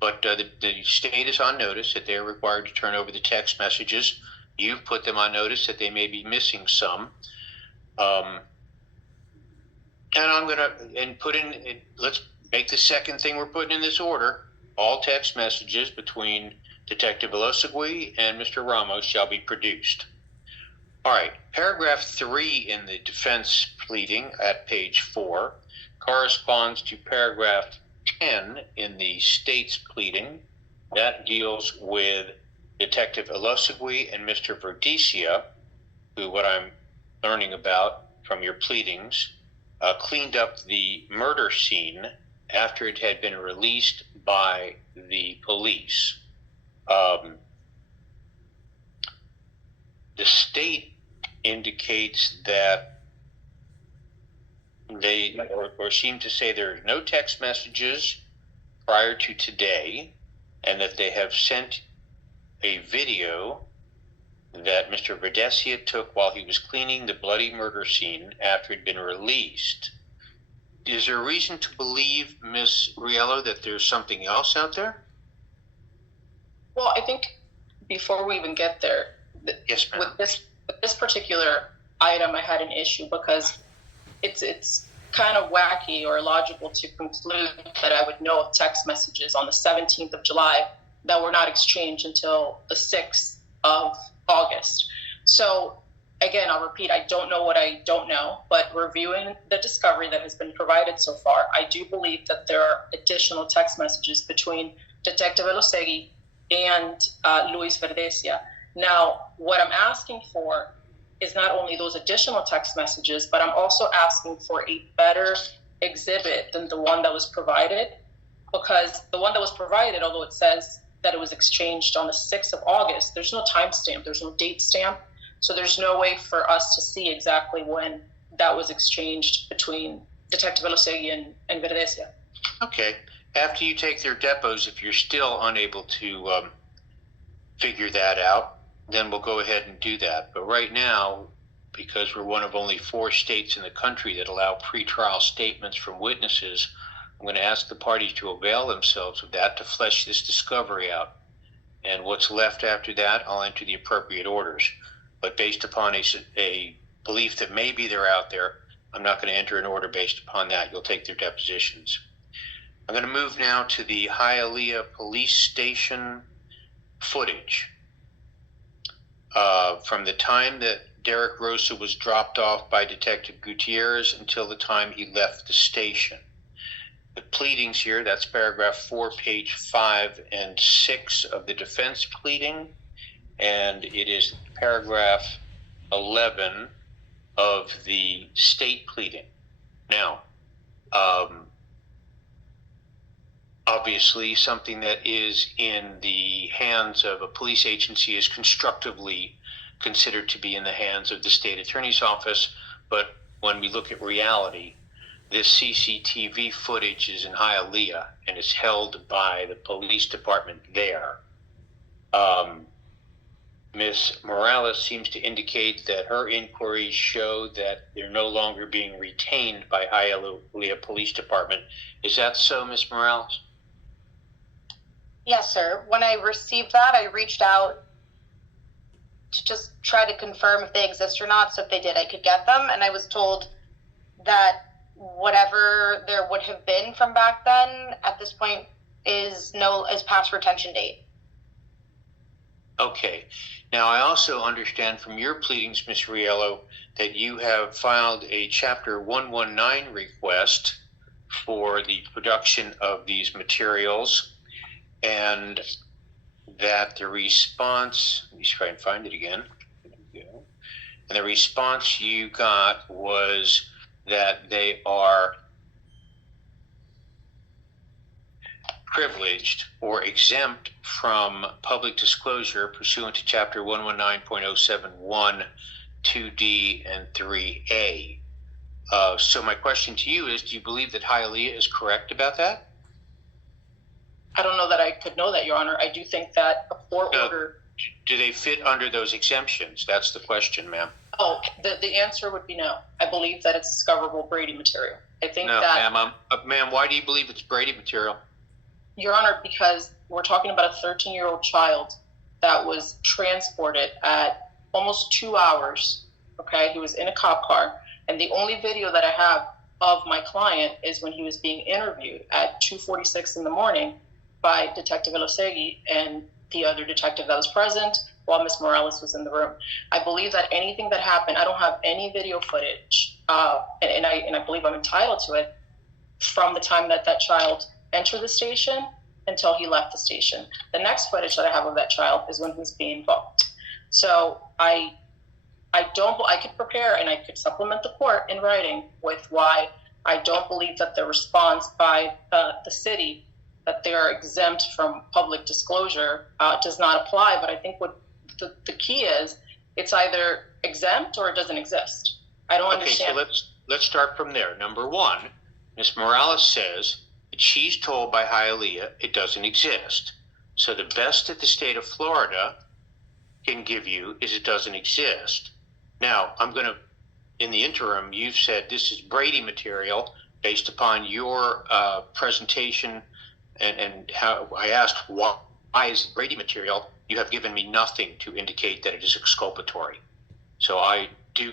But the state is on notice that they're required to turn over the text messages. You've put them on notice that they may be missing some. And I'm going to put in, let's make the second thing we're putting in this order. All text messages between Detective Elosegui and Mr. Ramos shall be produced. All right, paragraph 3 in the defense pleading at page 4 corresponds to paragraph 10 in the state's pleading. That deals with Detective Elosegui and Mr. Verdecia, who, what I'm learning about from your pleadings, cleaned up the murder scene after it had been released by the police. The state indicates that they or seem to say there are no text messages prior to today, and that they have sent a video that Mr. Verdecia took while he was cleaning the bloody murder scene after it had been released. Is there a reason to believe, Ms. Riello, that there's something else out there? Well, I think before we even get there, Yes, ma'am. with this particular item, I had an issue because it's kind of wacky or illogical to conclude that I would know of text messages on the 17th of July that were not exchanged until the 6th of August. So again, I'll repeat, I don't know what I don't know, but reviewing the discovery that has been provided so far, I do believe that there are additional text messages between Detective Elosegui and Luis Verdecia. Now, what I'm asking for is not only those additional text messages, but I'm also asking for a better exhibit than the one that was provided, because the one that was provided, although it says that it was exchanged on the 6th of August, there's no timestamp, there's no date stamp, so there's no way for us to see exactly when that was exchanged between Detective Elosegui and Verdecia. Okay. After you take their depots, if you're still unable to figure that out, then we'll go ahead and do that. But right now, because we're one of only 4 states in the country that allow pretrial statements from witnesses, I'm going to ask the parties to avail themselves of that to flesh this discovery out. And what's left after that, I'll enter the appropriate orders. But based upon a belief that maybe they're out there, I'm not going to enter an order based upon that. You'll take their depositions. I'm going to move now to the Hialeah Police Station footage. From the time that Derek Rosa was dropped off by Detective Gutierrez until the time he left the station. The pleadings here, that's paragraph 4, page 5 and 6 of the defense pleading, and it is paragraph 11 of the state pleading. Now, obviously, something that is in the hands of a police agency is constructively considered to be in the hands of the state attorney's office. But when we look at reality, this CCTV footage is in Hialeah and is held by the police department there. Ms. Morales seems to indicate that her inquiries show that they're no longer being retained by Hialeah Police Department. Is that so, Ms. Morales? Yes, sir. When I received that, I reached out to just try to confirm if they exist or not. So if they did, I could get them. And I was told that whatever there would have been from back then at this point is past retention date. Okay. Now, I also understand from your pleadings, Ms. Riello, that you have filed a Chapter 119 request for the production of these materials, and that the response, let me try and find it again. And the response you got was that they are privileged or exempt from public disclosure pursuant to Chapter 119.071, 2D, and 3A. So my question to you is, do you believe that Hialeah is correct about that? I don't know that I could know that, Your Honor. I do think that a court No. order. Do they fit under those exemptions? That's the question, ma'am. Oh, the answer would be no. I believe that it's discoverable Brady material. I think No, that, ma'am, why do you believe it's Brady material? Your Honor, because we're talking about a 13-year-old child that was transported at almost 2 hours. Okay, he was in a cop car, and the only video that I have of my client is when he was being interviewed at 2:46 in the morning by Detective Elosegui and the other detective that was present while Ms. Morales was in the room. I believe that anything that happened, I don't have any video footage, and I believe I'm entitled to it, from the time that that child entered the station until he left the station. The next footage that I have of that child is when he's being booked. So I could prepare and I could supplement the court in writing with why I don't believe that the response by the city that they are exempt from public disclosure does not apply. But I think what the key is, it's either exempt or it doesn't exist. I don't understand. Okay, so let's start from there. Number one, Ms. Morales says that she's told by Hialeah it doesn't exist. So the best that the state of Florida can give you is it doesn't exist. Now, in the interim, you've said this is Brady material based upon your presentation and how I asked why is it Brady material. You have given me nothing to indicate that it is exculpatory. So I do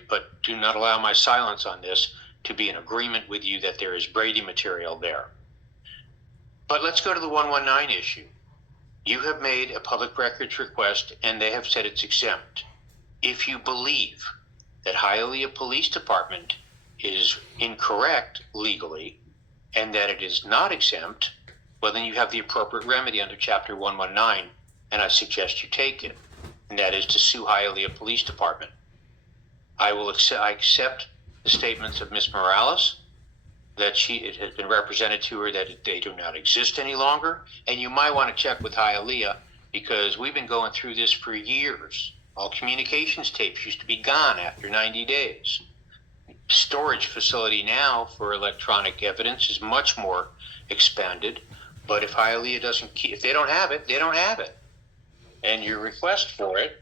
not allow my silence on this to be in agreement with you that there is Brady material there. But let's go to the 119 issue. You have made a public records request and they have said it's exempt. If you believe that Hialeah Police Department is incorrect legally and that it is not exempt, well, then you have the appropriate remedy under Chapter 119, and I suggest you take it, and that is to sue Hialeah Police Department. I accept the statements of Ms. Morales that it has been represented to her that they do not exist any longer, and you might want to check with Hialeah because we've been going through this for years. All communications tapes used to be gone after 90 days. Storage facility now for electronic evidence is much more expanded, but if Hialeah if they don't have it, they don't have it. And your request for it,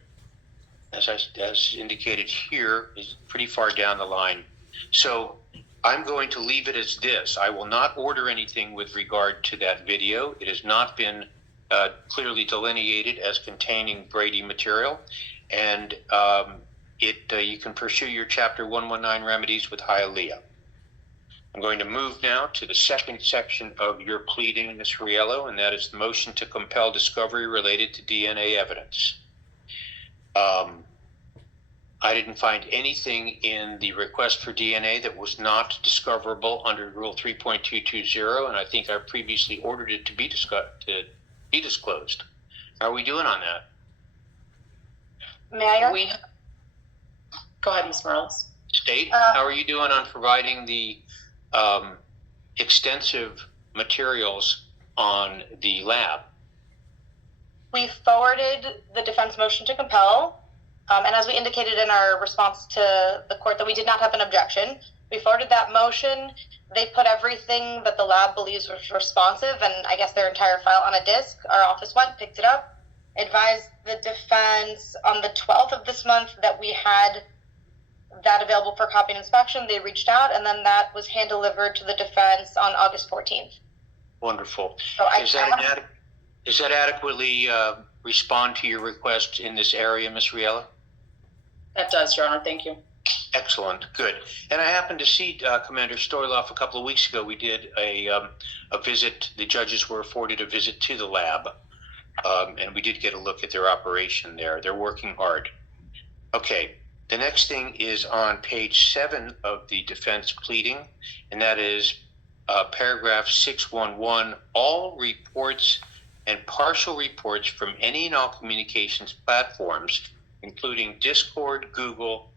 as indicated here, is pretty far down the line. So I'm going to leave it as this. I will not order anything with regard to that video. It has not been clearly delineated as containing Brady material, and you can pursue your Chapter 119 remedies with Hialeah. I'm going to move now to the second section of your pleading, Ms. Riello, and that is the motion to compel discovery related to DNA evidence. I didn't find anything in the request for DNA that was not discoverable under Rule 3.220, and I think I previously ordered it to be disclosed. How are we doing on that? Mayor? Go ahead, Ms. Morales. State, how are you doing on providing the extensive materials on the lab? We forwarded the defense motion to compel, and as we indicated in our response to the court that we did not have an objection, we forwarded that motion. They put everything that the lab believes was responsive, and I guess their entire file on a disk. Our office went, picked it up, advised the defense on the 12th of this month that we had that available for copy and inspection. They reached out, and then that was hand-delivered to the defense on August 14th. Wonderful. So Does that adequately respond to your request in this area, Ms. Riello? That does, Your Honor. Thank you. Excellent. Good. And I happened to see Commander Stoyloff a couple of weeks ago. We did a visit. The judges were afforded a visit to the lab, and we did get a look at their operation there. They're working hard. Okay. The next thing is on page 7 of the defense pleading, and that is paragraph 611, all reports and partial reports from any and all communications platforms, including Discord, Google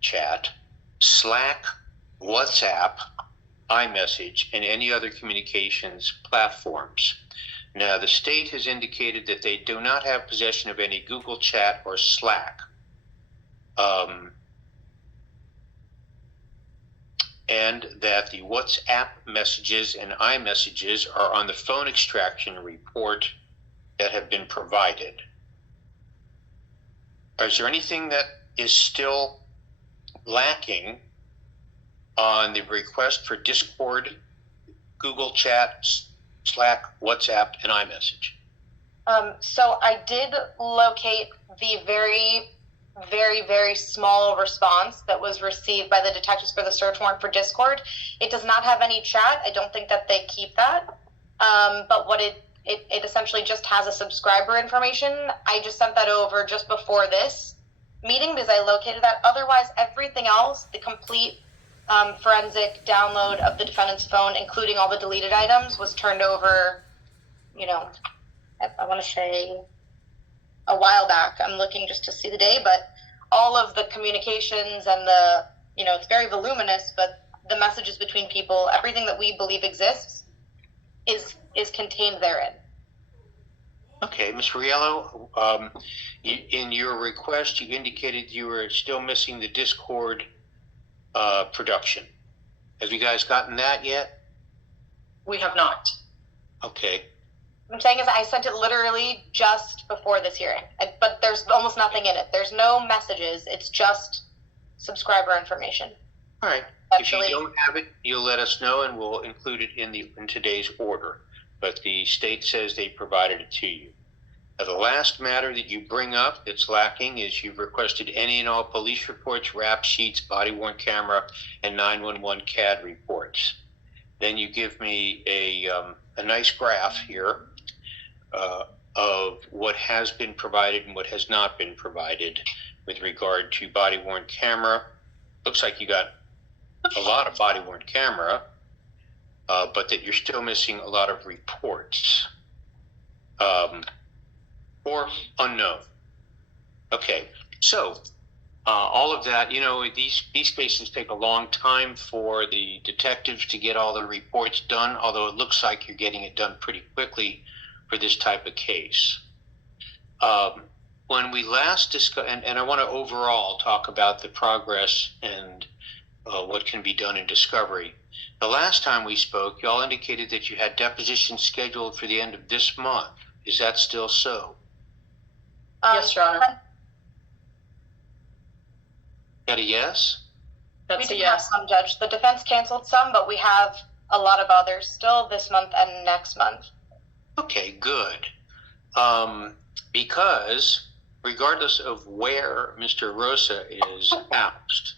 Chat, Slack, WhatsApp, iMessage, and any other communications platforms. Now, the state has indicated that they do not have possession of any Google Chat or Slack. And that the WhatsApp messages and iMessages are on the phone extraction report that have been provided. Is there anything that is still lacking on the request for Discord, Google Chat, Slack, WhatsApp, and iMessage? So I did locate the very, very, very small response that was received by the detectives for the search warrant for Discord. It does not have any chat. I don't think that they keep that. But what it essentially just has a subscriber information. I just sent that over just before this meeting because I located that. Otherwise, everything else, the complete forensic download of the defendant's phone, including all the deleted items, was turned over, I want to say a while back. I'm looking just to see the day, but all of the communications and the, it's very voluminous, but the messages between people, everything that we believe exists is contained therein. Okay, Ms. Riello, in your request, you indicated you were still missing the Discord production. Have you guys gotten that yet? We have not. Okay. What I'm saying is I sent it literally just before this hearing, but there's almost nothing in it. There's no messages. It's just subscriber information. All right. Actually, if you don't have it, you'll let us know, and we'll include it in today's order. But the state says they provided it to you. Now, the last matter that you bring up that's lacking is you've requested any and all police reports, rap sheets, body-worn camera, and 911 CAD reports. Then you give me a nice graph here of what has been provided and what has not been provided with regard to body-worn camera. Looks like you got a lot of body-worn camera, but that you're still missing a lot of reports, or unknown. Okay, so all of that, these cases take a long time for the detectives to get all the reports done, although it looks like you're getting it done pretty quickly for this type of case. When we last discussed, and I want to overall talk about the progress and what can be done in discovery. The last time we spoke, y'all indicated that you had depositions scheduled for the end of this month. Is that still so? Yes, Your Honor. Got a yes? We That's do a have yes. some, Judge. The defense canceled some, but we have a lot of others still this month and next month. Okay, good. Because regardless of where Mr. Rosa is housed,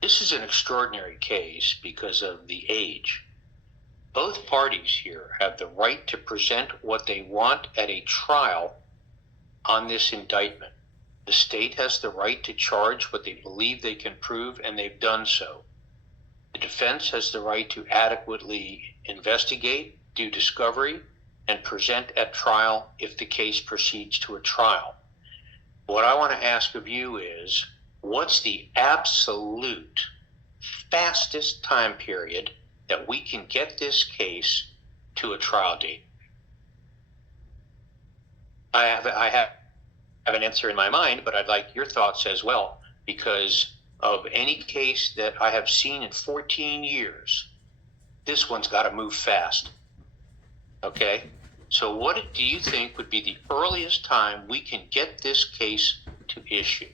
this is an extraordinary case because of the age. Both parties here have the right to present what they want at a trial on this indictment. The state has the right to charge what they believe they can prove, and they've done so. The defense has the right to adequately investigate, do discovery, and present at trial if the case proceeds to a trial. What I want to ask of you is, what's the absolute fastest time period that we can get this case to a trial date? I have an answer in my mind, but I'd like your thoughts as well, because of any case that I have seen in 14 years, this one's got to move fast. Okay? So what do you think would be the earliest time we can get this case to issue?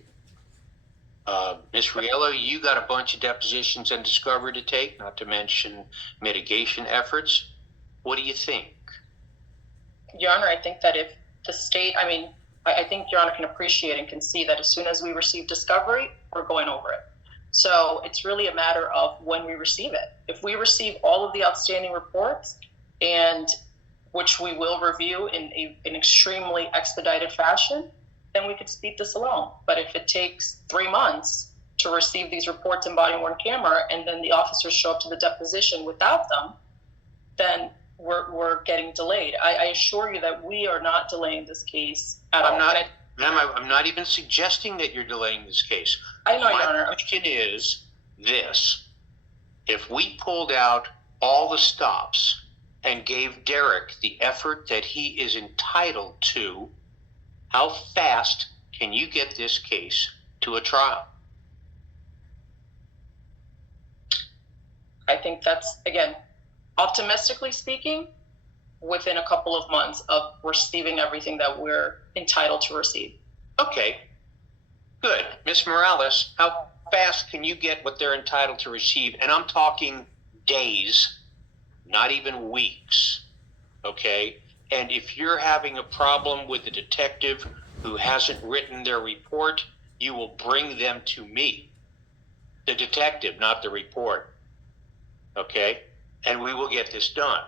Ms. Riello, you got a bunch of depositions and discovery to take, not to mention mitigation efforts. What do you think? Your Honor, I think that if the state, I think Your Honor can appreciate and can see that as soon as we receive discovery, we're going over it. So it's really a matter of when we receive it. If we receive all of the outstanding reports, and which we will review in an extremely expedited fashion, then we could speed this along. But if it takes 3 months to receive these reports in body-worn camera, and then the officers show up to the deposition without them, then we're getting delayed. I assure you that we are not delaying this case at all. Ma'am, I'm not even suggesting that you're delaying this case. I know, Your Honor. My question is this. If we pulled out all the stops and gave Derek the effort that he is entitled to, how fast can you get this case to a trial? I think that's, again, optimistically speaking, within a couple of months of receiving everything that we're entitled to receive. Okay, good. Ms. Morales, how fast can you get what they're entitled to receive? And I'm talking days, not even weeks, okay? And if you're having a problem with the detective who hasn't written their report, you will bring them to me, the detective, not the report, okay? And we will get this done.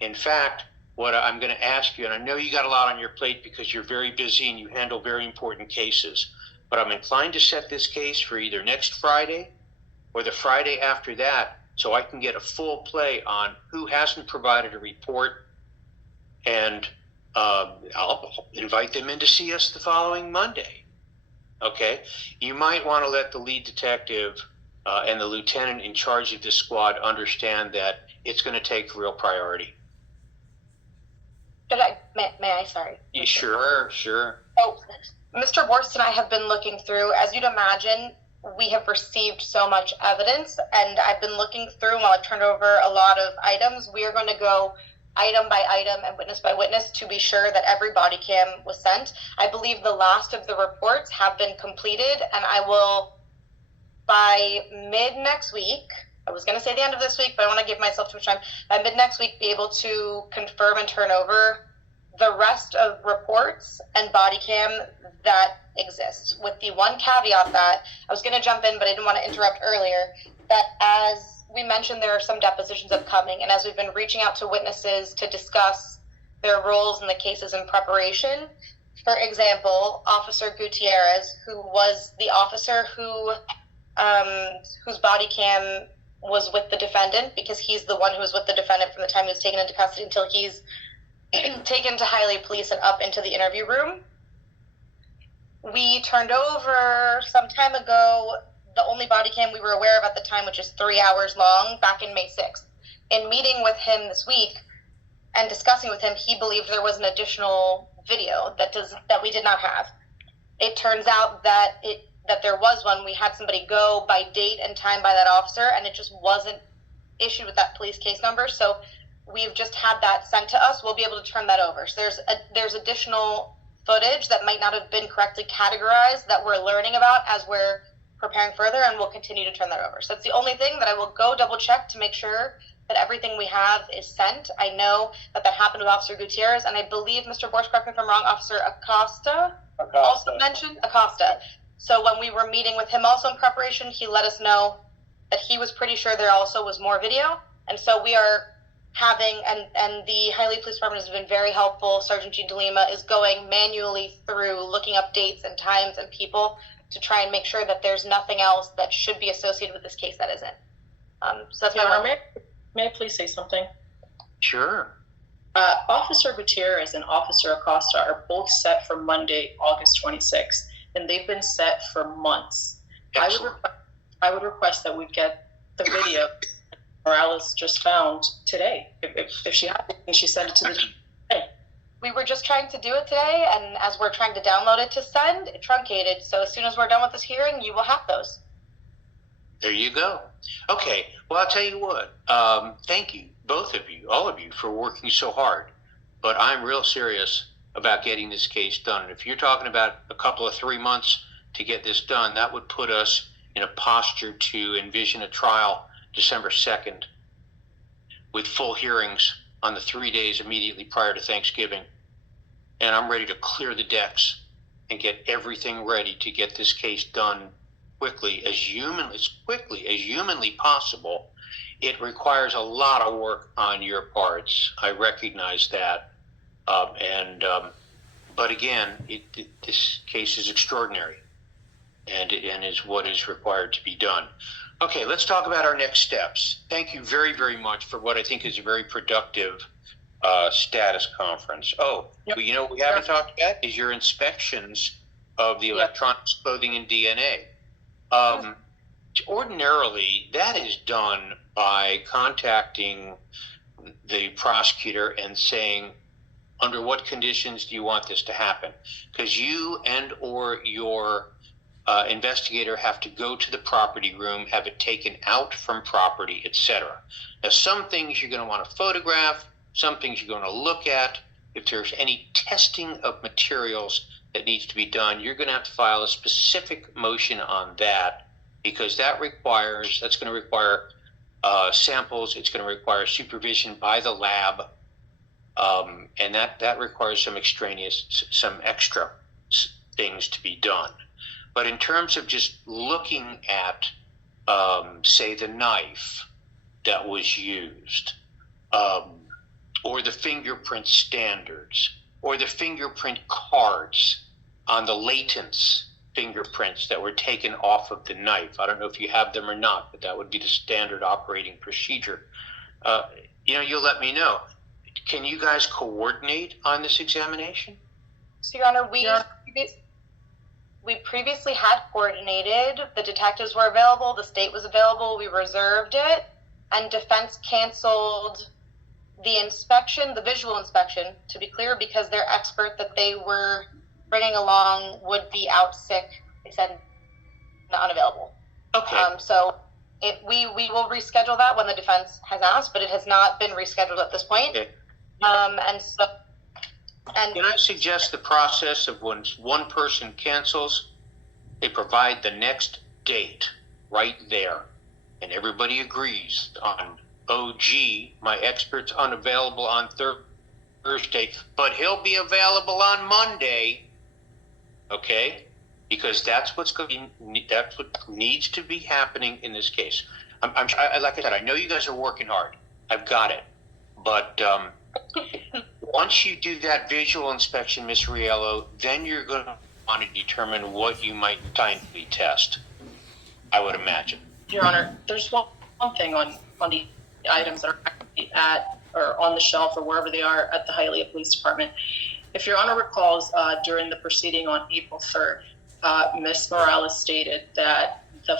In fact, what I'm going to ask you, and I know you got a lot on your plate because you're very busy and you handle very important cases, but I'm inclined to set this case for either next Friday or the Friday after that, so I can get a full play on who hasn't provided a report, and I'll invite them in to see us the following Monday. Okay? You might want to let the lead detective and the lieutenant in charge of this squad understand that it's going to take real priority. May I? Sorry. Yeah, sure. So, Mr. Borst and I have been looking through, as you'd imagine, we have received so much evidence, and I've been looking through, while I've turned over a lot of items, we are going to go item by item and witness by witness to be sure that every body cam was sent. I believe the last of the reports have been completed, and I will, by mid next week, I was going to say the end of this week, but I want to give myself too much time, by mid next week, be able to confirm and turn over the rest of reports and body cam that exists, with the one caveat that I was going to jump in, but I didn't want to interrupt earlier, that as we mentioned, there are some depositions upcoming, and as we've been reaching out to witnesses to discuss their roles in the cases in preparation, for example, Officer Gutierrez, who was the officer whose body cam was with the defendant, because he's the one who was with the defendant from the time he was taken into custody until he's taken to Hialeah Police and up into the interview room. We turned over some time ago the only body cam we were aware of at the time, which is 3 hours long, back in May 6th. In meeting with him this week and discussing with him, he believed there was an additional video that we did not have. It turns out that there was one. We had somebody go by date and time by that officer, and it just wasn't issued with that police case number. So we've just had that sent to us. We'll be able to turn that over. So there's additional footage that might not have been correctly categorized that we're learning about as we're preparing further, and we'll continue to turn that over. So it's the only thing that I will go double check to make sure that everything we have is sent. I know that happened with Officer Gutierrez, and I believe, Mr. Borsch, correct me if I'm wrong, Officer Acosta also mentioned Acosta. So when we were meeting with him also in preparation, he let us know that he was pretty sure there also was more video. And so we are having, and the Hialeah Police Department has been very helpful. Sergeant Jean DeLima is going manually through, looking up dates and times and people to try and make sure that there's nothing else that should be associated with this case that isn't. So that's my one. May I please say something? Sure. Officer Gutierrez and Officer Acosta are both set for Monday, August 26th, and they've been set for months. Excellent. I would request that we get the video Morales just found today. If she had it, and she sent it to the today. We were just trying to do it today, and as we're trying to download it to send, it truncated. So as soon as we're done with this hearing, you will have those. There you go. Okay, well, I'll tell you what. Thank you, both of you, all of you, for working so hard. But I'm real serious about getting this case done. And if you're talking about a couple of 3 months to get this done, that would put us in a posture to envision a trial December 2nd with full hearings on the 3 days immediately prior to Thanksgiving. And I'm ready to clear the decks and get everything ready to get this case done as quickly as humanly possible. It requires a lot of work on your parts. I recognize that. But again, this case is extraordinary and is what is required to be done. Okay, let's talk about our next steps. Thank you very, very much for what I think is a very productive status conference. Oh, well, you know what we haven't talked about is your inspections of the electronics, clothing, and DNA. ordinarily that is done by contacting the prosecutor and saying, under what conditions do you want this to happen? Because you and or your investigator have to go to the property room, have it taken out from property, etc. Now, some things you're going to want to photograph, some things you're going to look at. If there's any testing of materials that needs to be done, you're going to have to file a specific motion on that, because that's going to require samples. It's going to require supervision by the lab, and that requires some extra things to be done. But in terms of just looking at, say, the knife that was used, or the fingerprint standards, or the fingerprint cards on the latents fingerprints that were taken off of the knife. I don't know if you have them or not, but that would be the standard operating procedure. You'll let me know. Can you guys coordinate on this examination? So, Your Honor, we previously had coordinated. The detectives were available, the state was available, we reserved it, and defense canceled the inspection, the visual inspection, to be clear, because their expert that they were bringing along would be out sick. They said unavailable. Okay. We will reschedule that when the defense has asked, but it has not been rescheduled at this point. Okay. Can I suggest the process of when one person cancels, they provide the next date right there, and everybody agrees on, oh, gee, my expert's unavailable on Thursday, but he'll be available on Monday. Okay? Because that's what needs to be happening in this case. Like I said, I know you guys are working hard. I've got it. But once you do that visual inspection, Ms. Riello, then you're going to want to determine what you might scientifically test, I would imagine. Your Honor, there's one thing on the items that are actually at or on the shelf or wherever they are at the Hialeah Police Department. If Your Honor recalls, during the proceeding on April 3rd, Ms. Morales stated that the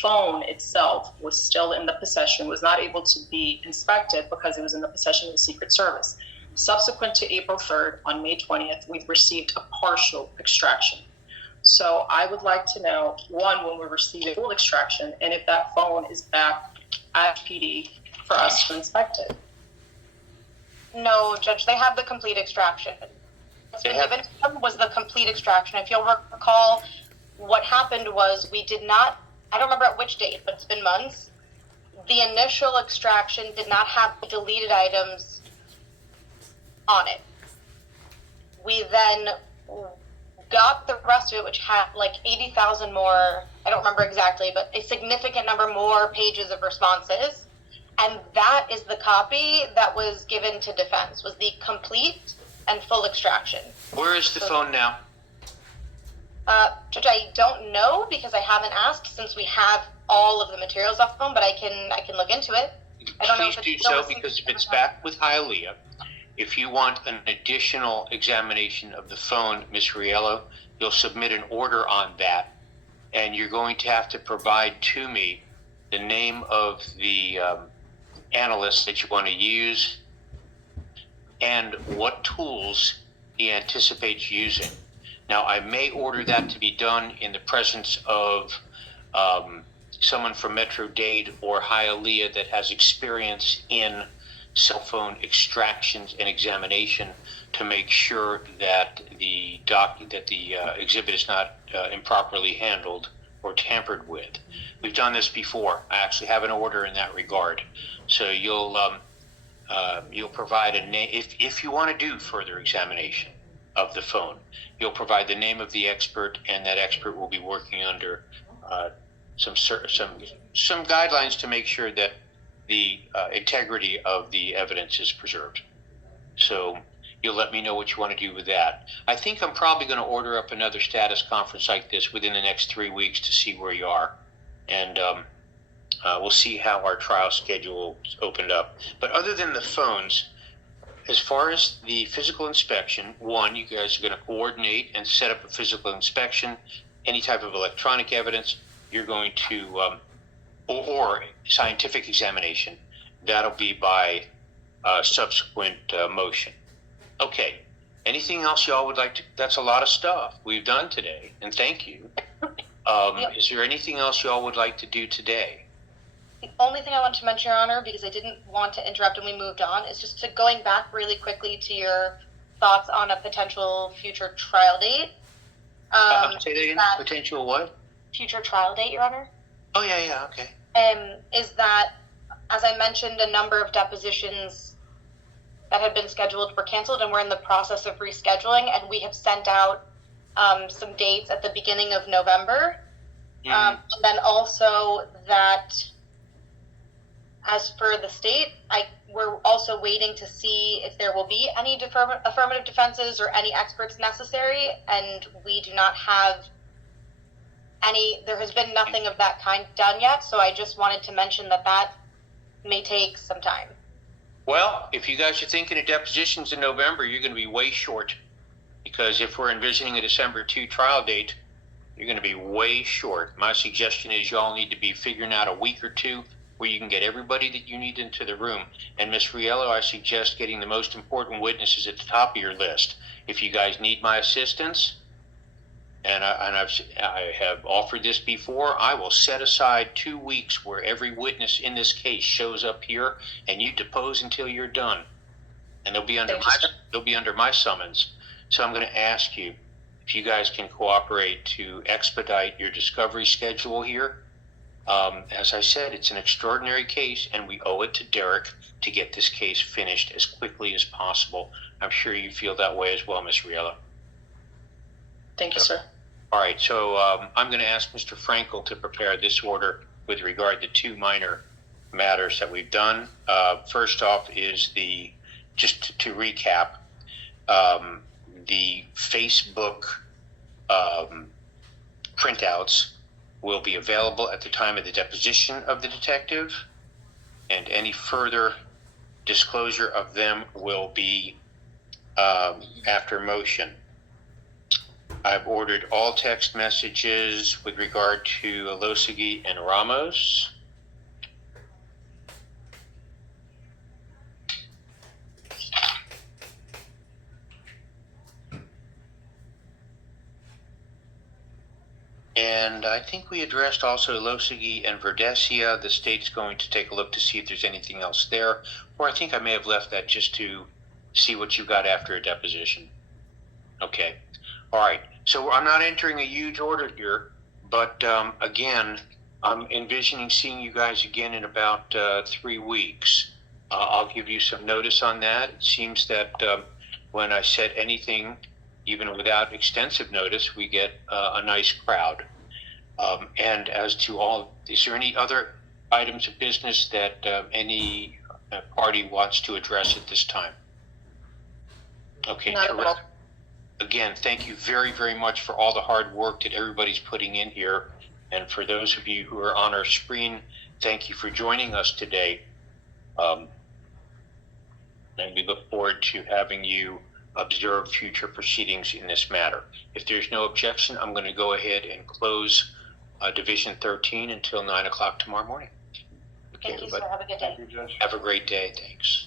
phone itself was still in the possession, was not able to be inspected because it was in the possession of the Secret Service. Subsequent to April 3rd, on May 20th, we've received a partial extraction. So I would like to know, one, when we receive a full extraction, and if that phone is back at PD for us to inspect it. No, Judge, they have the complete extraction. What's been given to them was the complete extraction. If you'll recall, what happened was we did not, I don't remember at which date, but it's been months. The initial extraction did not have the deleted items on it. We then got the rest of it, which had like 80,000 more, I don't remember exactly, but a significant number more pages of responses. And that is the copy that was given to defense, was the complete and full extraction. Where is the phone now? Judge, I don't know because I haven't asked since we have all of the materials off the phone, but I can look into it. I don't know if Please do so, because if it's back with Hialeah, if you want an additional examination of the phone, Ms. Riello, you'll submit an order on that, and you're going to have to provide to me the name of the analyst that you want to use and what tools he anticipates using. Now, I may order that to be done in the presence of someone from Metro-Dade or Hialeah that has experience in cell phone extractions and examination to make sure that the exhibit is not improperly handled or tampered with. We've done this before. I actually have an order in that regard. So you'll provide a name if you want to do further examination of the phone. You'll provide the name of the expert, and that expert will be working under some guidelines to make sure that the integrity of the evidence is preserved. So you'll let me know what you want to do with that. I think I'm probably going to order up another status conference like this within the next 3 weeks to see where you are. And we'll see how our trial schedule opened up. But other than the phones, as far as the physical inspection, one, you guys are going to coordinate and set up a physical inspection. Any type of electronic evidence, you're going to, or scientific examination. That'll be by subsequent motion. Okay. Anything else y'all would like to? That's a lot of stuff we've done today, and thank you. Yep. Is there anything else y'all would like to do today? The only thing I want to mention, Your Honor, because I didn't want to interrupt and we moved on, is just to going back really quickly to your thoughts on a potential future trial date. Say that again. Potential what? Future trial date, Your Honor. Oh yeah, okay. Is that, as I mentioned, a number of depositions that had been scheduled were canceled, and we're in the process of rescheduling, and we have sent out some dates at the beginning of November. And then also that, as for the state, we're also waiting to see if there will be any affirmative defenses or any experts necessary, and we do not have any. There has been nothing of that kind done yet, so I just wanted to mention that may take some time. Well, if you guys are thinking of depositions in November, you're going to be way short, because if we're envisioning a December 2 trial date, you're going to be way short. My suggestion is y'all need to be figuring out a week or two where you can get everybody that you need into the room. And Ms. Riello, I suggest getting the most important witnesses at the top of your list. If you guys need my assistance, and I have offered this before, I will set aside 2 weeks where every witness in this case shows up here, and you depose until you're done. And they'll be under my summons. So I'm going to ask you if you guys can cooperate to expedite your discovery schedule here. As I said, it's an extraordinary case, and we owe it to Derek to get this case finished as quickly as possible. I'm sure you feel that way as well, Ms. Riello. Thank you, sir. All right, so I'm going to ask Mr. Frankel to prepare this order with regard to 2 minor matters that we've done. First off is just to recap, the Facebook printouts will be available at the time of the deposition of the detective, and any further disclosure of them will be after motion. I've ordered all text messages with regard to Losigi and Ramos. And I think we addressed also Losigi and Verdesia. The state's going to take a look to see if there's anything else there. Or I think I may have left that just to see what you got after a deposition. Okay. All right. So I'm not entering a huge order here, but again, I'm envisioning seeing you guys again in about 3 weeks. I'll give you some notice on that. It seems that when I set anything, even without extensive notice, we get a nice crowd. And as to is there any other items of business that any party wants to address at this time? Okay, Not at all. Again, thank you very, very much for all the hard work that everybody's putting in here. And for those of you who are on our screen, thank you for joining us today. And we look forward to having you observe future proceedings in this matter. If there's no objection, I'm going to go ahead and close Division 13 until 9 o'clock tomorrow morning. Okay, Thank you, sir. Have a good day. Have a great day. Thanks.